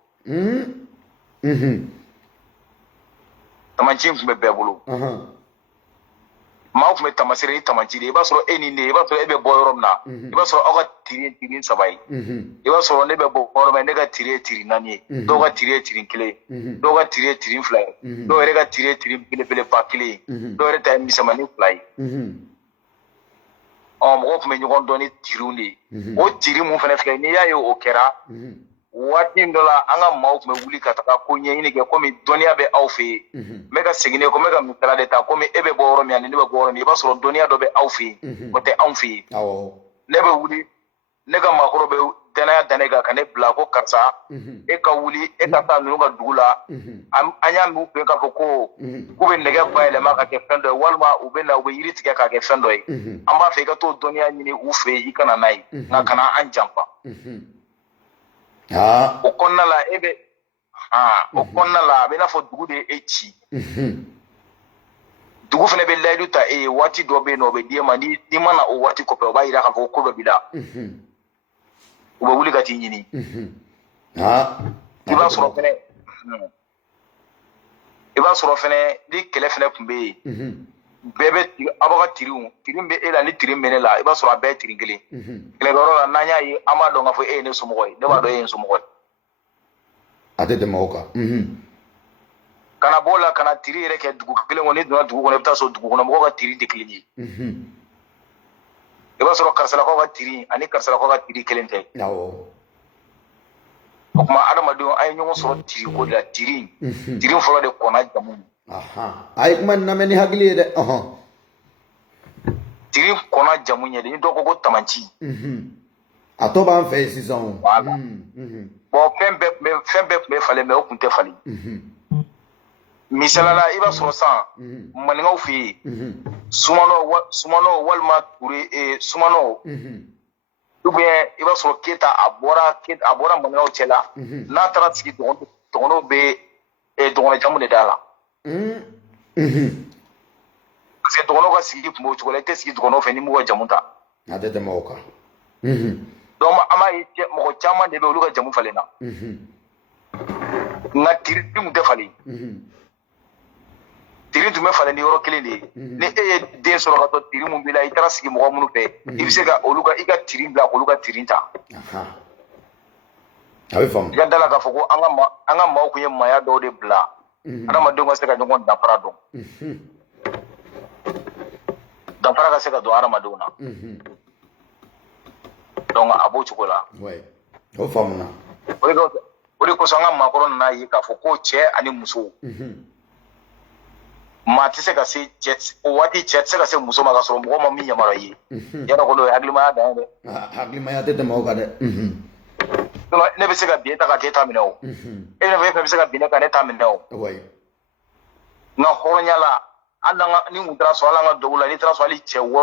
tamanci kun bɛ bɛɛ bolo maaw kun bɛ tamasere ni tamanci de i b'a sɔrɔ e ni ne i b'a sɔrɔ e bɛ bɔ yɔrɔ min na i b'a sɔrɔ aw ka tiri tiri 3 ye i b'a sɔrɔ ne bɛ bɔ yɔrɔ min ne ka tiri ye tiri 4 ye dɔw ka tiri ye tiri 1 ye dɔw ka tiri ye tiri 2 ye dɔw yɛrɛ ka tiri ye tiri belebeleba 1 ye dɔw yɛrɛ ta ye misɛnmanin 2 ye mɔgɔw kun bɛ ɲɔgɔn dɔn ni tiriw de ye o tiri mun fana filɛ n'i y'a ye o kɛra waati dɔ la an ka maaw kun bɛ wuli ka taga ko ɲɛɲini kɛ komi dɔnniya bɛ aw fɛ yen n bɛ ka segin ne ko n bɛ ka misala de ta komi e bɛ bɔ yɔrɔ min ani ne bɛ bɔ yɔrɔ min i b'a sɔrɔ dɔnniya dɔ bɛ aw fɛ yen o tɛ anw fɛ yen ne bɛ wuli ne ka maakɔrɔ bɛ danaya da ne kan ka ne bila ko karisa e ka wuli e ka taa ninnu ka dugu la an y'a mɛn u fɛ k'a fɔ ko k'u bɛ nɛgɛ bayɛlɛma ka kɛ fɛn dɔ ye walima u bɛ yiri tigɛ k'a kɛ fɛn dɔ ye an b'a fɛ i ka t'o dɔnniya ɲini u fɛ yen i kana n'a ye nka kana an janfa o kɔnɔna la e bɛ o kɔnɔna la a bɛ i n'a fɔ dugu de ye e ci dugu fana bɛ layidu ta e ye waati dɔ bɛ yen nɔ o bɛ d'e ma n'i ma na o waati kɔfɛ o b'a yira k'a fɔ ko dɔ b'i la u bɛ wuli ka t'i ɲini i b'a sɔrɔ fɛnɛ ni kɛlɛ fɛnɛ tun bɛ yen bɛɛ bɛ aw ka tiri bɛ e la ni tiri bɛ ne la i b'a sɔrɔ a bɛɛ ye tiri kelen kɛlɛkɛyɔrɔ la n'an y'a ye an b'a dɔn k'a fɔ e ye ne somɔgɔ ye ne b'a dɔn e ye n somɔgɔ ye a tɛ tɛmɛ o kan kana bɔ o la kana tiri yɛrɛ kɛ dugu kelen kɔnɔ n'i donna dugu kɔnɔ i bɛ taa sɔrɔ dugu kɔnɔ mɔgɔw ka tiri tɛ kelen ye i b'a sɔrɔ karisalakaw ka tiri ani karisalakaw ka tiri kelen tɛ o tuma adamadenw an ye ɲɔgɔn sɔrɔ tiri ko de la tiri fɔlɔ de kɔnna jamu a ye kuma lamɛn ni hakili ye dɛ tiri kɔnna jamu ɲɛ de ni dɔ ko tamanci a tɔ b'an fɛ yen sisan bɔn fɛn bɛɛ tun bɛ falen mɛ o tun tɛ falen misalala i b'a sɔrɔ san maninkaw fɛ yen sumanɔ walima ture sumanɔ ubiyɛn i b'a sɔrɔ keta a bɔra maninkaw cɛ la n'a taara sigi dɔgɔnɔw bɛ dɔgɔnɔ jamu de d'a la parce que dɔgɔnɔw ka sigi tun b'o cogo la i tɛ sigi dɔgɔnɔw fɛ ni m'u ka jamu ta a tɛ tɛmɛ o kan donc an b'a ye mɔgɔ caman de bɛ olu ka jamu falen na nka tiri tun tɛ falen tiri tun bɛ falen ni yɔrɔ kelen de ye ni e ye den sɔrɔ ka sɔrɔ tiri mun b'i la i taara sigi mɔgɔ minnu fɛ i bɛ se ka i ka tiri bila k'olu ka tiri ta a bɛ faamu i ka da la k'a fɔ ko an ka maaw tun ye maaya dɔw de bila adamadenw ka se ka ɲɔgɔn danfara dɔn danfara ka se ka don adamadenw na donc a b'o cogo la o faamuna o de kosɔn an ka maakɔrɔ nana ye k'a fɔ ko cɛ ani muso maa tɛ se ka se o waati cɛ tɛ se ka se muso ma ka sɔrɔ mɔgɔ ma min yamaruya i ye yarɔ ko n'o ye hakilimaya dan ye dɛ hakilimaya tɛ tɛmɛ o kan dɛ ne bɛ se ka bin e ta ka k'e ta minɛ o e fɛn bɛ se ka bin ne kan ne ta minɛ o nka hɔrɔnya la ni mun taara sɔrɔ hali an ka dɔgɔw la n'i taara sɔrɔ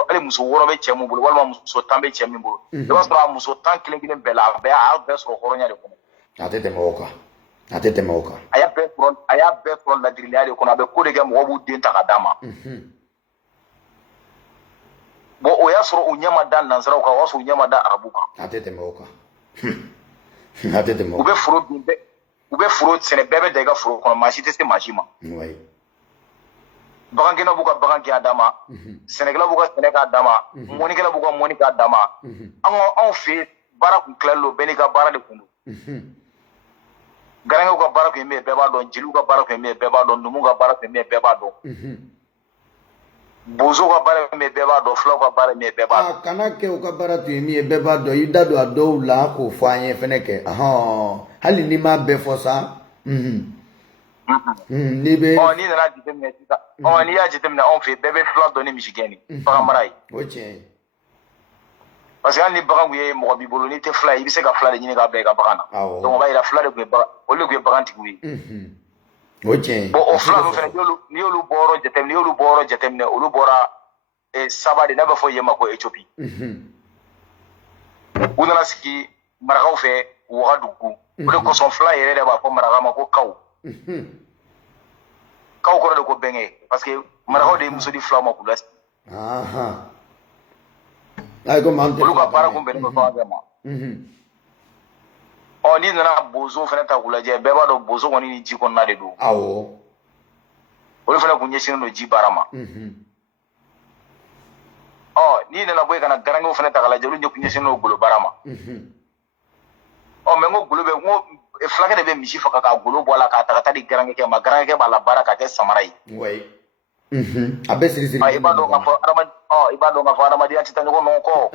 hali muso 6 bɛ cɛ min bolo walima muso 10 bɛ cɛ min bolo i b'a sɔrɔ a muso 10 kelen bɛɛ la a y'a bɛɛ sɔrɔ hɔrɔnya de kɔnɔ a tɛ tɛmɛ o kan a y'a bɛɛ sɔrɔ ladiriya de kɔnɔ a bɛ ko de kɛ mɔgɔw b'u den ta ka d'a ma bon o y'a sɔrɔ u ɲɛ ma da nansaraw kan o y'a sɔrɔ u ɲɛ ma da arabu kan a tɛ tɛmɛ o kan a tɛ tɛmɛ o kan u bɛ foro sɛnɛ bɛɛ bɛ da i ka foro kɔnɔ maa si tɛ se maa si ma bagankɛlaw b'u ka bagan kɛ a d'a ma sɛnɛkɛlaw b'u ka sɛnɛ k'a d'a ma mɔnikɛlaw b'u ka mɔni k'a d'a ma anw fɛ baara kun tilalen don bɛɛ n'i ka baara de kun don garankɛw ka baara kun ye min ye bɛɛ b'a dɔn jeliw ka baara kun ye min ye bɛɛ b'a dɔn numuw ka baara kun ye min ye bɛɛ b'a dɔn bozow ka baara kun ye min ye bɛɛ b'a dɔn fulaw ka baara ye min ye bɛɛ b'a dɔn kana kɛ u ka baara tun ye min ye bɛɛ b'a dɔn i da don a dɔw la k'o fɔ an ye fɛnɛ kɛ hali n'i m'a bɛɛ fɔ sa n'i nana jateminɛ sisan n'i y'a jateminɛ anw fɛ yen bɛɛ bɛ fila dɔn ni misigɛnni bagan mara ye o tiɲɛ ye parce que hali ni bagan kun ye mɔgɔ b'i bolo n'i tɛ fila ye i bɛ se ka fila de ɲini k'a bila i ka bagan na donc o b'a yira fila de kun ye bagan olu de kun ye bagantigiw ye o tiɲɛ bon o fila ninnu fɛnɛ n'i y'olu bɔyɔrɔ jateminɛ olu bɔra saba de n'a bɛ fɔ yen ma ko Éthiopie u nana sigi marakaw fɛ Wagadugu o de kosɔn fila yɛrɛ de b'a fɔ maraka ma ko kaw kaw kɔrɔ de ko bɛnkɛ parce que marakaw de ye muso di fila ma k'u lasigi olu ka baara kun bɛnnen bɛ bagan ma n'i nana bozo fɛnɛ ta k'u lajɛ bɛɛ b'a dɔn bozo kɔni ni ji kɔnɔna de don olu fɛnɛ kun ɲɛsinnen don ji baara ma n'i nana bɔ yen ka na garangew fɛnɛ ta k'a lajɛ olu ɲɛsinnen don golo baara ma mais n ko golo bɛ n ko fulakɛ de bɛ misi faga k'a golo bɔ a la k'a ta ka taa di garangekɛ ma garangekɛ b'a la baara k'a kɛ samara ye a bɛ siri i b'a dɔn k'a fɔ adamadenya tɛ taa ɲɔgɔn nɔ kɔ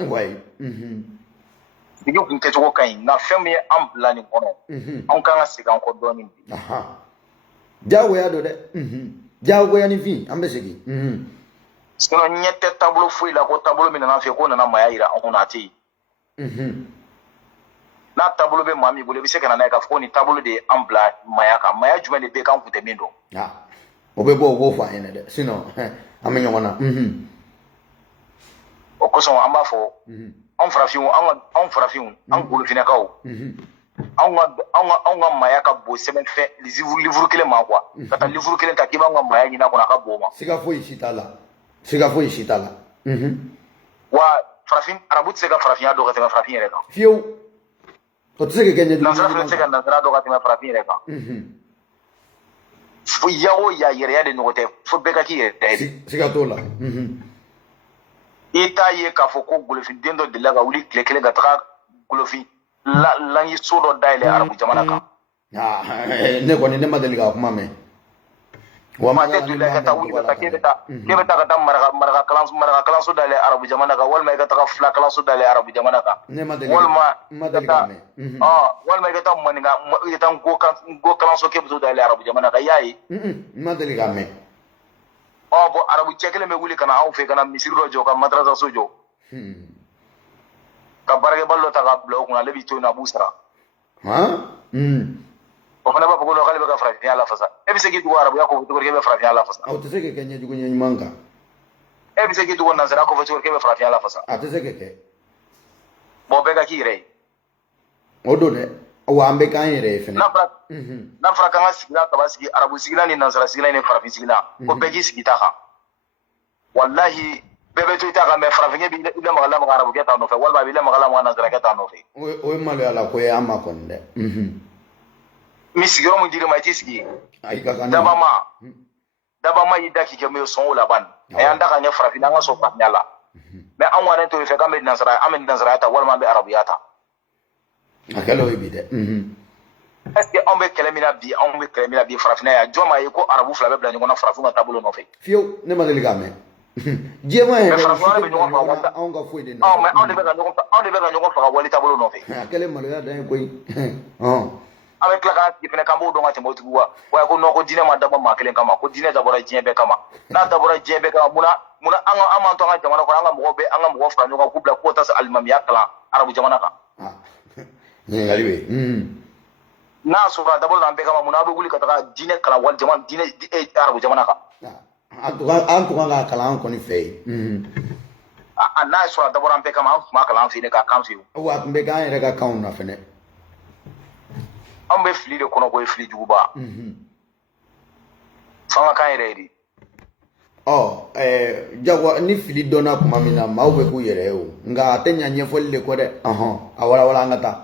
sigi kun kɛcogo ka ɲi nka fɛn min ye an bila nin kɔnɔ anw kan ka segin an kɔ dɔɔnin bi diyagoya don dɛ diyagoya ni fin an bɛ segin sinon ɲɛ tɛ taabolo foyi la ko taabolo min nana fɛ ko nana maya yira anw na a tɛ yen n'a taabolo bɛ maa min bolo i bɛ se ka na n'a ye k'a fɔ ko nin taabolo de ye an bila maya kan maya jumɛn de bɛ k'an kun tɛ min dɔn o bɛ bɔ o b'o fɔ an ɲɛna dɛ sinon an bɛ ɲɔgɔn na o kosɔn an b'a fɔ anw farafinw an golofinɛkaw anw ka maya ka bon sɛbɛnfɛn livre kelen ma quoi ka taa livre kelen ta k'i b'anw ka maya ɲini a kɔnɔ a ka bon o ma siga foyi si t'a la wa arabu tɛ se ka farafinya dɔn ka tɛmɛ farafin yɛrɛ kan fiyewu o tɛ se ka kɛ ɲɛjugu nansara fana tɛ se ka nansara dɔn ka tɛmɛ farafin yɛrɛ kan fo ya o ya yɛrɛya de ɲɔgɔn tɛ fo bɛɛ ka k'i yɛrɛ ye siga t'o la i t'a ye k'a fɔ ko golofiden dɔ delila ka wuli tile kelen ka taga golofin langi so dɔ dayɛlɛ arabu jamana kan ne kɔni ne ma deli k'a kuma mɛn wa maa tɛ delila ka taa wuli ka taa k'e bɛ taa ka taa maraka kalanso dayɛlɛ arabu jamana kan walima i ka taga fila kalanso dayɛlɛ arabu jamana kan walima i ka taa maninka i ka taa ngo kalanso k'e bɛ t'o dayɛlɛ arabu jamana kan i y'a ye n ma deli k'a mɛn bon arabu cɛ kelen bɛ wuli ka na anw fɛ ka na misiri dɔ jɔ ka madrasa so jɔ ka baarakɛbali dɔ ta k'a bila o kunna ale b'i to yen a b'u sara o fana b'a fɔ ko k'ale bɛ ka farafinya lafasa e bɛ se k'i tugu arabuya kɔfɛ cogo di k'e bɛ farafinya lafasa o tɛ se ka kɛ ɲɛjugu ɲuman kan e bɛ se k'i tugu nansara kɔfɛ cogo di k'e bɛ farafinya lafasa a tɛ se ka kɛ bon bɛɛ ka k'i yɛrɛ ye o don dɛ wa an bɛ k'an yɛrɛ ye fɛnɛ n'a fɔra k'an ka sigila kaba sigi arabu sigila ni nansara sigila ni farafin sigila ko bɛɛ k'i sigi ta kan walahi bɛɛ bɛ to i ta kan mɛ farafinkɛ b'i lamaga arabukɛ t'a nɔfɛ walima a b'i lamaga nansarakɛ t'a nɔfɛ o ye maloya la ko ye an ma kɔni dɛ mi sigiyɔrɔ min dir'i ma i t'i sigi yen dabama y'i da k'i kɛ min ye sɔn o laban a y'an da ka ɲɛ farafin an ka sɔn farafinya la mɛ an kɔni to fɛ k'an bɛ nansaraya ta walima an bɛ arabuya ta a kɛlen o ye bi dɛ est ce que anw bɛ kɛlɛ min na bi farafinna yan jɔn m'a ye ko arabu fila bɛ bila ɲɔgɔn na farafinw ka taabolo nɔfɛ fiyewu ne ma deli k'a mɛn diɲɛma yɛrɛ farafinna bɛ ɲɔgɔn faga anw ka foyi de mɛ anw de bɛ ka ɲɔgɔn faga wali taabolo nɔfɛ a kɛlen maloya dan ye koyi an bɛ tila k'an sigi fɛnɛ k'an b'o dɔn ka tɛmɛ o tigiw wa ko non ko diinɛ ma dabɔ maa kelen kama ko diinɛ dabɔra diɲɛ bɛɛ kama n'a dabɔra diɲɛ bɛɛ kama munna an m'an to an ka jamana kɔnɔ an ka mɔgɔ fara ɲɔgɔn kan k'u bila k'o ta se alimamiya kalan arabu jamana kan ɲininkali bɛ n'a sɔrɔ a dabɔra an bɛɛ kama munna a bɛ wuli ka taga diinɛ kalan wali jamana arabu jamana kan an tun kan k'a kalan an kɔni fɛ yen n'a sɔrɔ a dabɔra an bɛɛ kama an tun b'a kalan an fɛ yen k'a kan fɛ yen wa a tun bɛ k'an yɛrɛ ka kanw na fɛnɛ an bɛ fili de kɔnɔ ko ye fili juguba f'an ka kan yɛrɛ de jagoya ni fili dɔnna tuma min na maaw bɛ k'u yɛrɛ ye o nka a tɛ ɲɛ ɲɛfɔli de kɔ dɛ a walawala an ka taa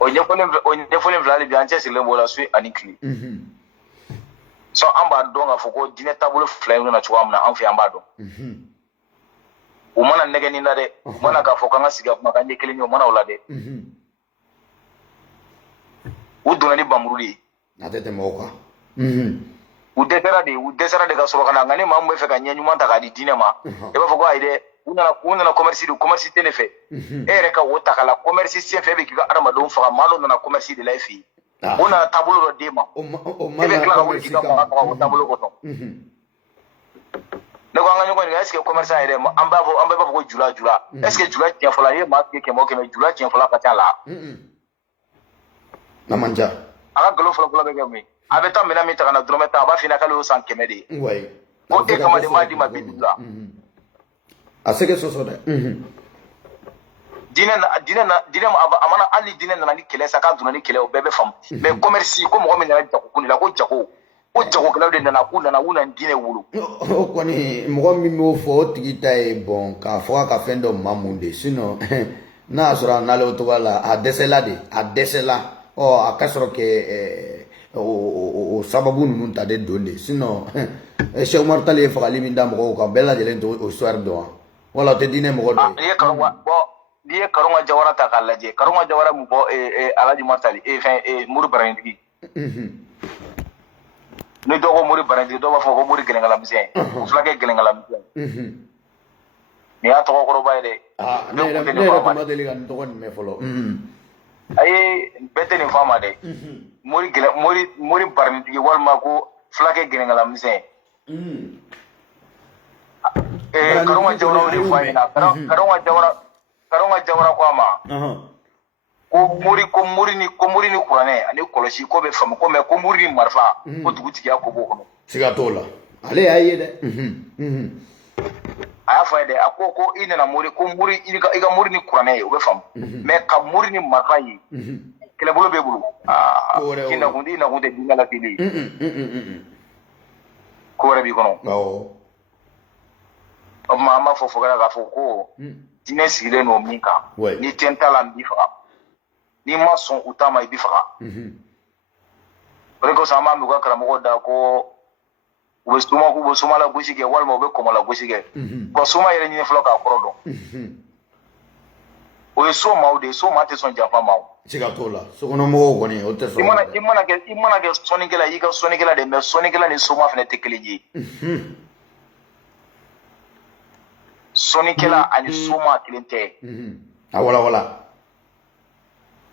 o ɲɛfɔli fila de bi an cɛsirilen b'o la su ani tile an b'a dɔn k'a fɔ ko diinɛ taabolo fila in nana cogoya min na an fɛ yan an b'a dɔn u mana nɛgɛ nin na dɛ u mana k'a fɔ k'an ka sigi a kuma k'an ɲɛ kelen ye u mana o la dɛ u donna ni bamuru de ye a tɛ tɛmɛ o kan u dɛsɛra de ka sɔrɔ ka na nka ni maa min bɛ fɛ ka ɲɛ ɲuman ta k'a di diinɛ ma i b'a fɔ ko ayi dɛ u nana commerce tɛ ne fɛ e yɛrɛ ka o ta k'a la commerce sen fɛ e bɛ k'i ka adamadenw faga maa dɔ nana commerce de la e fɛ yen o nana taabolo dɔ d'e ma e bɛ tila ka wuli k'i ka mara faga o taabolo kɔnɔ ne ne ko an ka ɲɔgɔn ɲininka est ce que commerçant yɛrɛ an b'a fɔ ko jula est ce que jula tiɲɛ fɔla ye maa tigɛ kɛmɛ o kɛmɛ jula tiɲɛ fɔla ka ca la n'a man ca a ka nkalon fɔlɔfɔlɔ bɛ kɛ mun ye a bɛ taa minɛn min ta ka na dɔrɔmɛ tan a b'a f'i ɲɛna k'ale y'o san 100 de ye ko e kama de m'a di ma 50 la a se kɛ sɔsɔ dɛ diinɛ a mana hali ni diinɛ nana ni kɛlɛ sa k'a donna ni kɛlɛ o bɛɛ bɛ faamu mais commerce ko mɔgɔ min nana jagokun de la ko jagokɛlaw de nana k'u nana diinɛ wolo o kɔni mɔgɔ min b'o fɔ o tigi ta ye bɔn k'a fɔ a ka fɛn dɔ ma mun de sinon n'a y'a sɔrɔ a n'ale o cogoya la a dɛsɛla a ka sɔrɔ kɛ o sababu ninnu ta de don de sinon Cheikh Umaru Tall ye fagali min da mɔgɔw kan bɛɛ lajɛlen tɛ o histoire dɔn wala o tɛ diinɛ mɔgɔ dɔ ye n'i ye Karɔngɔ Jawara ta k'a lajɛ Karɔngɔ Jawara mun fɔ Alhaji Umaru Tall Mori Barayintigi ni dɔw ko Mori Barayintigi dɔw b'a fɔ ko Mori Gɛlɛnkala-misɛn o fulakɛ Gɛlɛnkala-misɛn nin y'a tɔgɔ kɔrɔba ye dɛ ne yɛrɛ tun ma deli ka nin tɔgɔ nin mɛn fɔlɔ ayi bɛɛ tɛ nin fɔ a ma dɛ Mori Barayintigi walima ko fulakɛ Gɛlɛnkala-misɛn Karɔngɔ Jawara o de fɔ a ɲɛna Karɔngɔ Jawara ko a ma ko Mori ni kuranɛ ani kɔlɔsi ko bɛ faamu ko mais ko Mori ni marifa ko dugutigiya ko b'o kɔnɔ siga t'o la ale y'a ye dɛ a y'a fɔ a ye dɛ a ko i nana Mori ko Mori i ka Mori ni kuranɛ ye o bɛ faamu mais ka Mori ni marifa ye kɛlɛbolo b'e bolo i nakun tɛ diinɛ la kelen ye ko wɛrɛ b'i kɔnɔ o tuma an b'a fɔ k'a fɔ ko diinɛ sigilen don min kan ni tɛ n ta la n b'i faga n'i ma sɔn u ta ma i b'i faga o de kosɔn an b'a mɛn u ka karamɔgɔ da ko u bɛ soma la gosi kɛ walima u bɛ kɔmɔ la gosi kɛ wa soma yɛrɛ ɲini fɔlɔ k'a kɔrɔ dɔn o ye so maaw de ye so maa tɛ sɔn janfa ma siga t'o la sokɔnɔmɔgɔw kɔni o tɛ sɔn i mana kɛ sɔnnikɛla y'i ka sɔnnikɛla de mais sɔnnikɛla ni soma fana tɛ kelen ye sɔnnikɛla ani soma kelen tɛ a walawala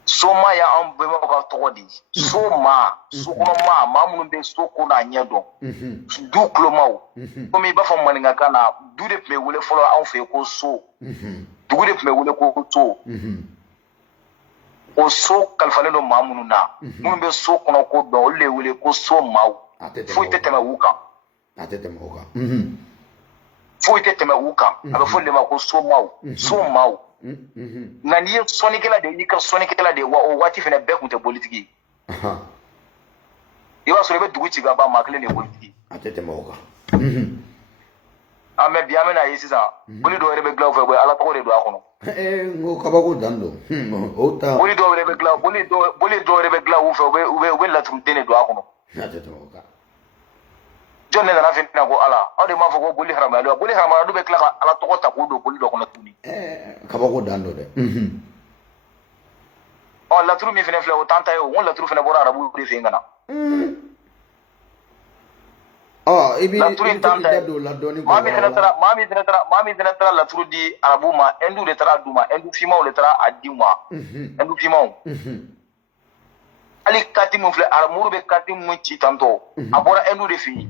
soma y'an bɛnbakɛw ka tɔgɔ di soma sokɔnɔma maa minnu bɛ so ko n'a ɲɛ dɔn du kulomaw komi i b'a fɔ maninkakan na du de tun bɛ wele fɔlɔ anw fɛ yen ko so dugu de tun bɛ wele ko so o so kalifalen don maa minnu na minnu bɛ so kɔnɔ ko dɔn olu de wele ko so maaw foyi tɛ tɛmɛ u kan foyi tɛ tɛmɛ u kan a bɛ fɔ de ma ko so maaw nka n'i ye sɔnnikɛla de y'i ka sɔnnikɛla de wa o waati fana bɛɛ tun tɛ politigi i b'a sɔrɔ i bɛ dugu ci ka ban maa kelen de ye politigi a tɛ tɛmɛ o kan mɛ bi an bɛna ye sisan boli dɔw yɛrɛ bɛ dilan u fɛ ala tɔgɔ de don a kɔnɔ n ko kabako dan don o ta boli dɔw yɛrɛ bɛ dilan u fɛ u bɛ laturuden de don a kɔnɔ a tɛ tɛmɛ o kan jɔn ne nana fɛ ko ala aw de m'a fɔ ko boli haramuyali boli haramuyali bɛ tila ka ala tɔgɔ ta k'o don boli dɔ kɔnɔ tuguni kabako dan don dɛ laturu min fana filɛ o t'an ta ye o n ko laturu fana bɔra arabu de fɛ yen ka na i b'i da don la dɔɔni maa min fana taara laturu di arabu ma hindu de taara d'u ma hindu fimaw de taara a di u ma hindu fimaw hali kati min filɛ muru bɛ kati min ci tantɔ a bɔra hindu de fɛ yen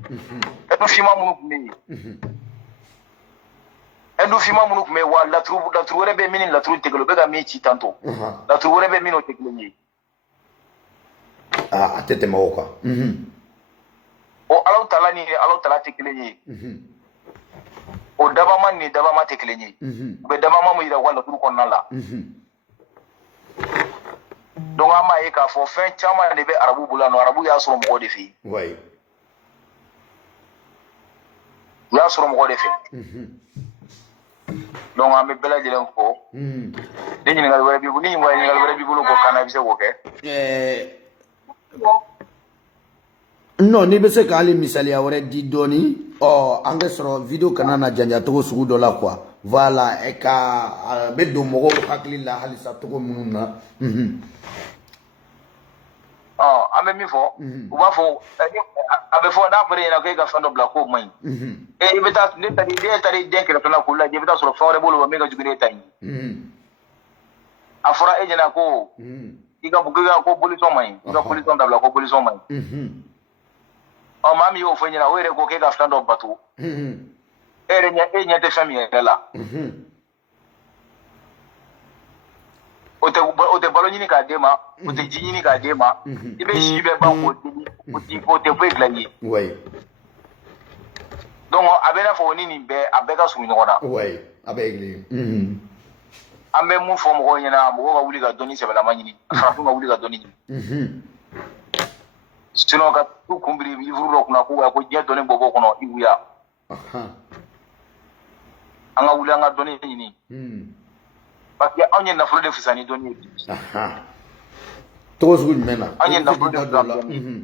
hindu fima minnu tun bɛ yen hindu fima minnu tun bɛ yen wa laturu wɛrɛ bɛ min ni laturu tɛ kelen u bɛ ka min ci tantɔ laturu wɛrɛ bɛ min o tɛ kelen ye a tɛ tɛmɛ o kan o Alahu Taala ni Alahu Taala tɛ kelen ye o dabama ni dabama tɛ kelen ye u bɛ dabama min yira u ka laturu kɔnɔna la donc an b'a ye k'a fɔ fɛn caman de bɛ arabu bolo yan nɔ arabu y'a sɔrɔ mɔgɔ de fɛ yen u y'a sɔrɔ mɔgɔ de fɛ donc an bɛ bɛɛ lajɛlen fɔ ni ɲininkali wɛrɛ b'i bolo k'o kan na i bɛ se k'o kɛ non n'i bɛ se ka hali misaliya wɛrɛ di dɔɔni an bɛ sɔrɔ video kana na janja cogo sugu dɔ la quoi voilà ka bɛ don mɔgɔw hakili la halisa cogo minnu na an bɛ min fɔ u b'a fɔ a bɛ fɔ n'a fɔra e ɲɛna ko e ka fɛn dɔ bila k'o man ɲi i bɛ taa ne taara i den kɛrɛfɛla k'o lajɛ i bɛ taa sɔrɔ fɛn wɛrɛ b'olu min ka jugu n'e ta ye a fɔra e ɲɛna ko i ka ko bolisɔn man ɲi i ka bolisɔn dabila ko bolisɔn man ɲi maa min y'o fɔ ɲɛna o yɛrɛ ko k'e ka fɛn dɔ bato e ɲɛ tɛ fɛn min yɛrɛ la o tɛ balo ɲini k'a d'e ma o tɛ ji ɲini k'a d'e ma i bɛ si bɛɛ ban k'o tɛ foyi dilan i ye donc a bɛ n'a fɔ ni nin bɛɛ a bɛɛ ka surun ɲɔgɔn na a bɛɛ ye kelen an bɛ mun fɔ mɔgɔw ɲɛna mɔgɔw ka wuli ka dɔnni sɛbɛlama ɲini farafin ka wuli ka dɔnni ɲini sinon ka t'u kunbiri livre dɔ kunna ko diɲɛ dɔnni bɔ kɔnɔ i wuya an ka wuli an ka dɔnni ɲini parce que anw ye nafolo de fisaya ni dɔnni ye bi tɔgɔ sugu jumɛn na an ye nafolo de fisaya ni dɔnni ye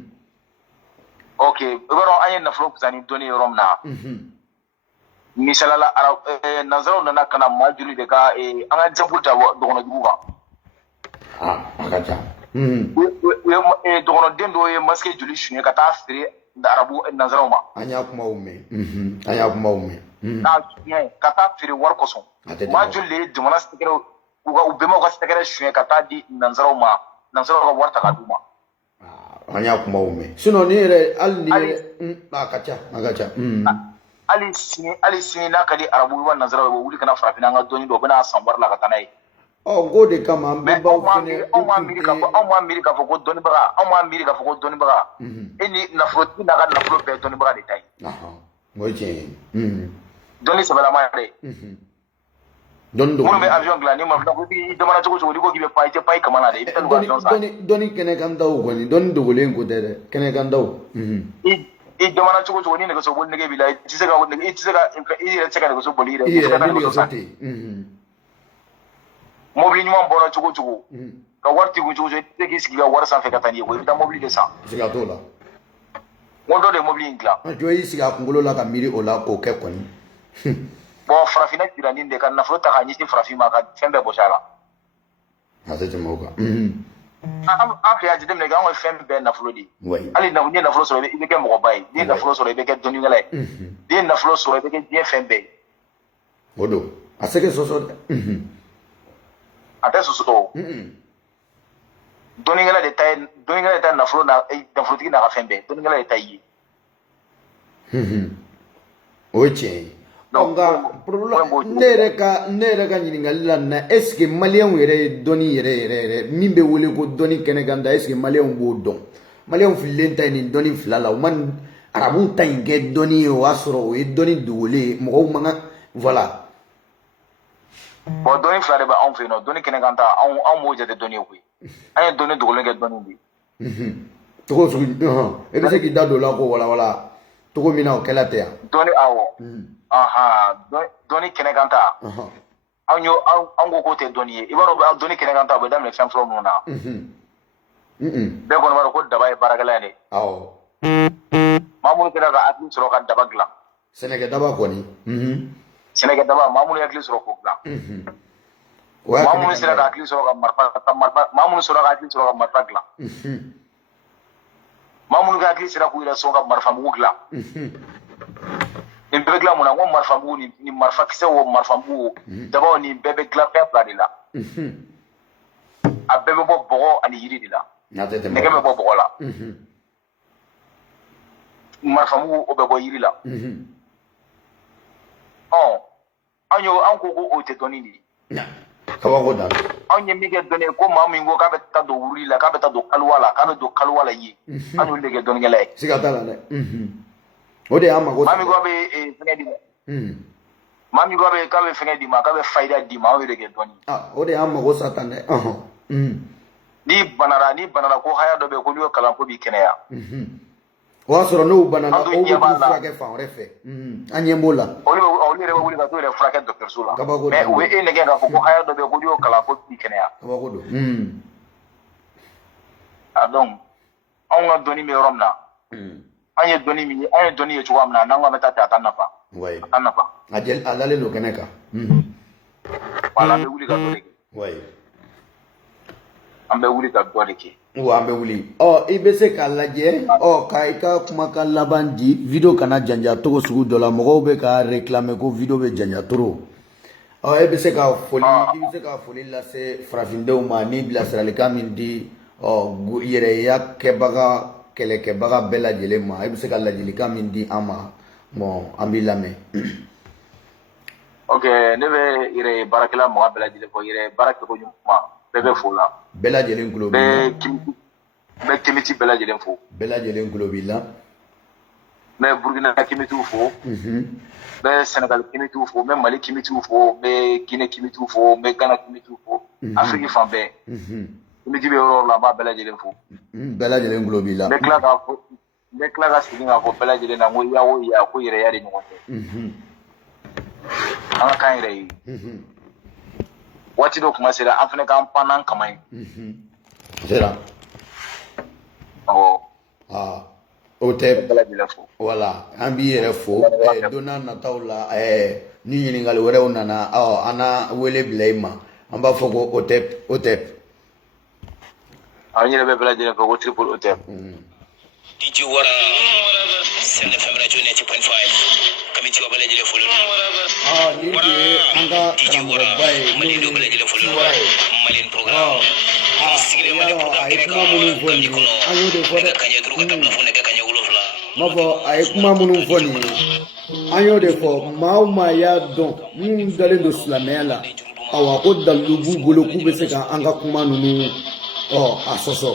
ok i b'a dɔn an ye nafolo fisaya ni dɔnni ye yɔrɔ min na misalala nanzaraw nana ka na maa joli de ka an ka exemple ta dɔgɔnɔjugu kan a ka ca dɔgɔnɔden dɔw ye masque joli suɲɛ ka taa feere arabu nanzaraw ma an y'a kumaw mɛn n'a suɲɛ ka taa feere wari kosɔn maa joli de ye jamana sɛgɛrɛ u bɛnbaw ka sɛgɛrɛ suɲɛ ka taa di nanzaraw ma nanzaraw ka wari ta ka d'u ma an y'a kumaw mɛn sinon ni yɛrɛ hali ni yɛrɛ a ka ca hali sini n'a ka di arabu wa nanzaraw ye wuli kana farafinna an ka dɔnni dɔ u bɛna san wari la ka taa n'a ye k'o de kama an bɛnbaw fɛnɛ anw m'a miiri k'a fɔ ko dɔnnibaga e ni nafolotigi n'a ka nafolo bɛɛ dɔnnibaga de ta ye o ye tiɲɛ ye dɔnni sɛbɛlama yɛrɛ dɔnni minnu bɛ avion dilan ni ma fila i jamana cogo cogo n'i ko k'i bɛ pan i tɛ pan i kama na dɛ i bɛ taa n'u ka avion san dɔnni kɛnɛkantaw kɔni dɔnni dogolen ko tɛ dɛ kɛnɛkantaw i jamana cogo cogo ni nɛgɛso boli nege b'i la i yɛrɛ tɛ se ka nɛgɛso boli i yɛrɛ i yɛrɛ ni nɛgɛso tɛ yen mobili ɲuman bɔra cogo cogo ka wari t'i kun cogo cogo i tɛ se k'i sigi ka wari sanfɛ ka taa n'i ye koyi i bɛ taa mobili de san siga t'o la n ko dɔ de ye mobili in dilan jɔ y'i sigi a kunkolo la ka miiri o la k'o kɛ kɔni bon farafinna jira nin de ka nafolo ta k'a ɲɛsin farafin ma ka fɛn bɛɛ bɔsi a la a tɛ tɛmɛ o kan an fɛ yan jateminɛ kɛ anw ye fɛn bɛɛ nafolo de ye hali n'i ye nafolo sɔrɔ i bɛ kɛ mɔgɔba ye n'i ye nafolo sɔrɔ i bɛ kɛ dɔnnikɛla ye n'i ye nafolo sɔrɔ i bɛ kɛ diɲɛ fɛn bɛɛ ye o don a se kɛ sɔsɔ dɛ a tɛ soso o dɔnnikɛla de ta nafolo nafolotigi n'a ka fɛn bɛɛ dɔnnikɛla de ta i ye o ye tiɲɛ ye nka ne yɛrɛ ka ɲininkali la na est ce que maliyɛnw yɛrɛ ye dɔnni yɛrɛ min bɛ wele ko dɔnni kɛnɛkanta est ce que maliyɛnw b'o dɔn maliyɛnw fililen ta ye nin dɔnni fila la u ma arabuw ta in kɛ dɔnni ye o y'a sɔrɔ o ye dɔnni dogolen ye mɔgɔw man kan voilà bon dɔnni fila de bɛ anw fɛ yen nɔ dɔnni kɛnɛkanta anw m'o jate dɔnni ye koyi an ye dɔnni dogolen kɛ dɔnni de ye togo sugu e bɛ se k'i da don o la k'o walawala togo min na o kɛla tɛ yan dɔnni awɔ dɔnni kɛnɛkanta anw ko k'o tɛ dɔnni ye i b'a dɔn dɔnni kɛnɛkanta o bɛ daminɛ fɛn fɔlɔ minnu na bɛɛ kɔni b'a dɔn ko daba ye baarakɛla ye dɛ maa minnu kɛra ka hakili sɔrɔ ka daba dilan sɛnɛkɛ daba kɔni sɛnɛkɛ daba maa minnu hakili sɔrɔ k'o dilan maa minnu sera ka hakili sɔrɔ ka marifa dilan maa minnu ka hakili sera k'u yɛrɛ sɔn ka marifa mugu dilan nin bɛɛ bɛ dilan mun na n ko marifa mugu ni marifakisɛ o marifa mugu o dabaw nin bɛɛ bɛ dilan fɛn fila de la a bɛɛ bɛ bɔ bɔgɔ ani yiri de la nɛgɛ bɛ bɔ bɔgɔ la marifa mugu o bɛ bɔ yiri la anw ko o tɛ dɔnni de ye kabako dan anw ye min kɛ dɔnni ye ko maa min ko k'a bɛ taa don wuruli la k'a bɛ taa don kaliwa la k'a bɛ don kaliwa la yen an y'olu de kɛ dɔnnikɛla ye siga t'a la dɛ o de y'an mago maa min ko a bɛ fɛngɛ d'i ma maa min ko k'a bɛ fɛngɛ d'i ma k'a bɛ fayida d'i ma anw de kɛ dɔnni o de y'an mago sa tan dɛ n'i banara ko haya dɔ bɛ yen ko n'i y'o kalan ko b'i kɛnɛya o y'a sɔrɔ n'o banana o b'u furakɛ fan wɛrɛ fɛ an ɲɛ b'o la olu yɛrɛ bɛ wuli ka t'u yɛrɛ furakɛ dɔgɔtɔrɔso la mais u bɛ e nɛgɛ k'a fɔ ko haya dɔ bɛ yen ko n'i y'o kalan ko b'i kɛnɛya kabako don donc anw ka dɔnni bɛ yɔrɔ min na an ye dɔnni ye cogoya min na n'an ko an bɛ taa ten a t'an nafa a dalen don kɛnɛ kan wala an bɛ wuli ka dɔ de kɛ an bɛ wuli ka dɔ de kɛ wa an bɛ wuli i bɛ se k'a lajɛ ka i ka kumakan laban di video kana janja togo sugu dɔ la mɔgɔw bɛ ka réclamer ko video bɛ janja trop e bɛ se ka foli lase farafindenw ma ni bilasiralikan min di yɛrɛya kɛbaga kɛlɛkɛbaga bɛɛ lajɛlen ma e bɛ se ka ladilikan min di an ma bon an b'i lamɛn Ok, ne bɛ yɛrɛ baarakɛla mɔgɔ bɛɛ lajɛlen fɔ yɛrɛ baara kɛko ɲuman bɛɛ bɛ fo la. bɛɛ lajɛlen tulo b'i la. bɛɛ kimiti bɛɛ lajɛlen fo. bɛɛ lajɛlen tulo b'i la. N bɛ Burukina kimitiw fo. N bɛ Senegal kimitiw fo. N bɛ Mali kimitiw fo. N bɛ Guinée kimitiw fo. N bɛ Ghana kimitiw fo. Afiriki fan bɛɛ. Kimiti bɛ yɔrɔ o la n b'a bɛɛ lajɛlen fo. bɛɛ lajɛlen tulo b'i la. N bɛ tila ka segin k'a fɔ bɛɛ lajɛlen na n ko ya o ya ko yɛrɛya de ɲɔgɔn tɛ. An ka kan yɛrɛ ye. Waati dɔ kuma sera an fana k'an pan n'an kama ye. Sera. Awɔ. O tɛ wala an b'i yɛrɛ fo don n'a nataw la ni ɲininkali wɛrɛw nana an na wele bila i ma an b'a fɔ ko o tɛ. An yɛrɛ bɛ bɛɛ lajɛlen fɔ ko triple o tɛ. DJ Wara Sen FM Radio 90.5 kamiti wa bɛɛ lajɛlen folo ni de an ka karamɔgɔba ye Malindo bɛɛ lajɛlen folo Malien programme sigilen Malien programme kɛnɛ kan Gambie kɔnɔ nɛgɛ kaɲɛ 5 ka taa bila fo nɛgɛ kaɲɛ 7. M'a fɔ a ye kuma minnu fɔ nin ye an y'o de fɔ maa o maa y'a dɔn minnu dalen don silamɛya la awa ko dalilu b'u bolo k'u bɛ se ka an ka kuma ninnu a sɔsɔ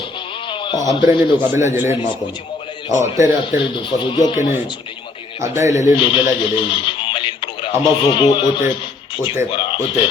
an pɛrɛnnen don ka bɛɛ lajɛlen makɔnɔ tɛrɛ don fasojɔ kɛnɛ a dayɛlɛlen don bɛɛ lajɛlen ye an b'a fɔ ko o tɛ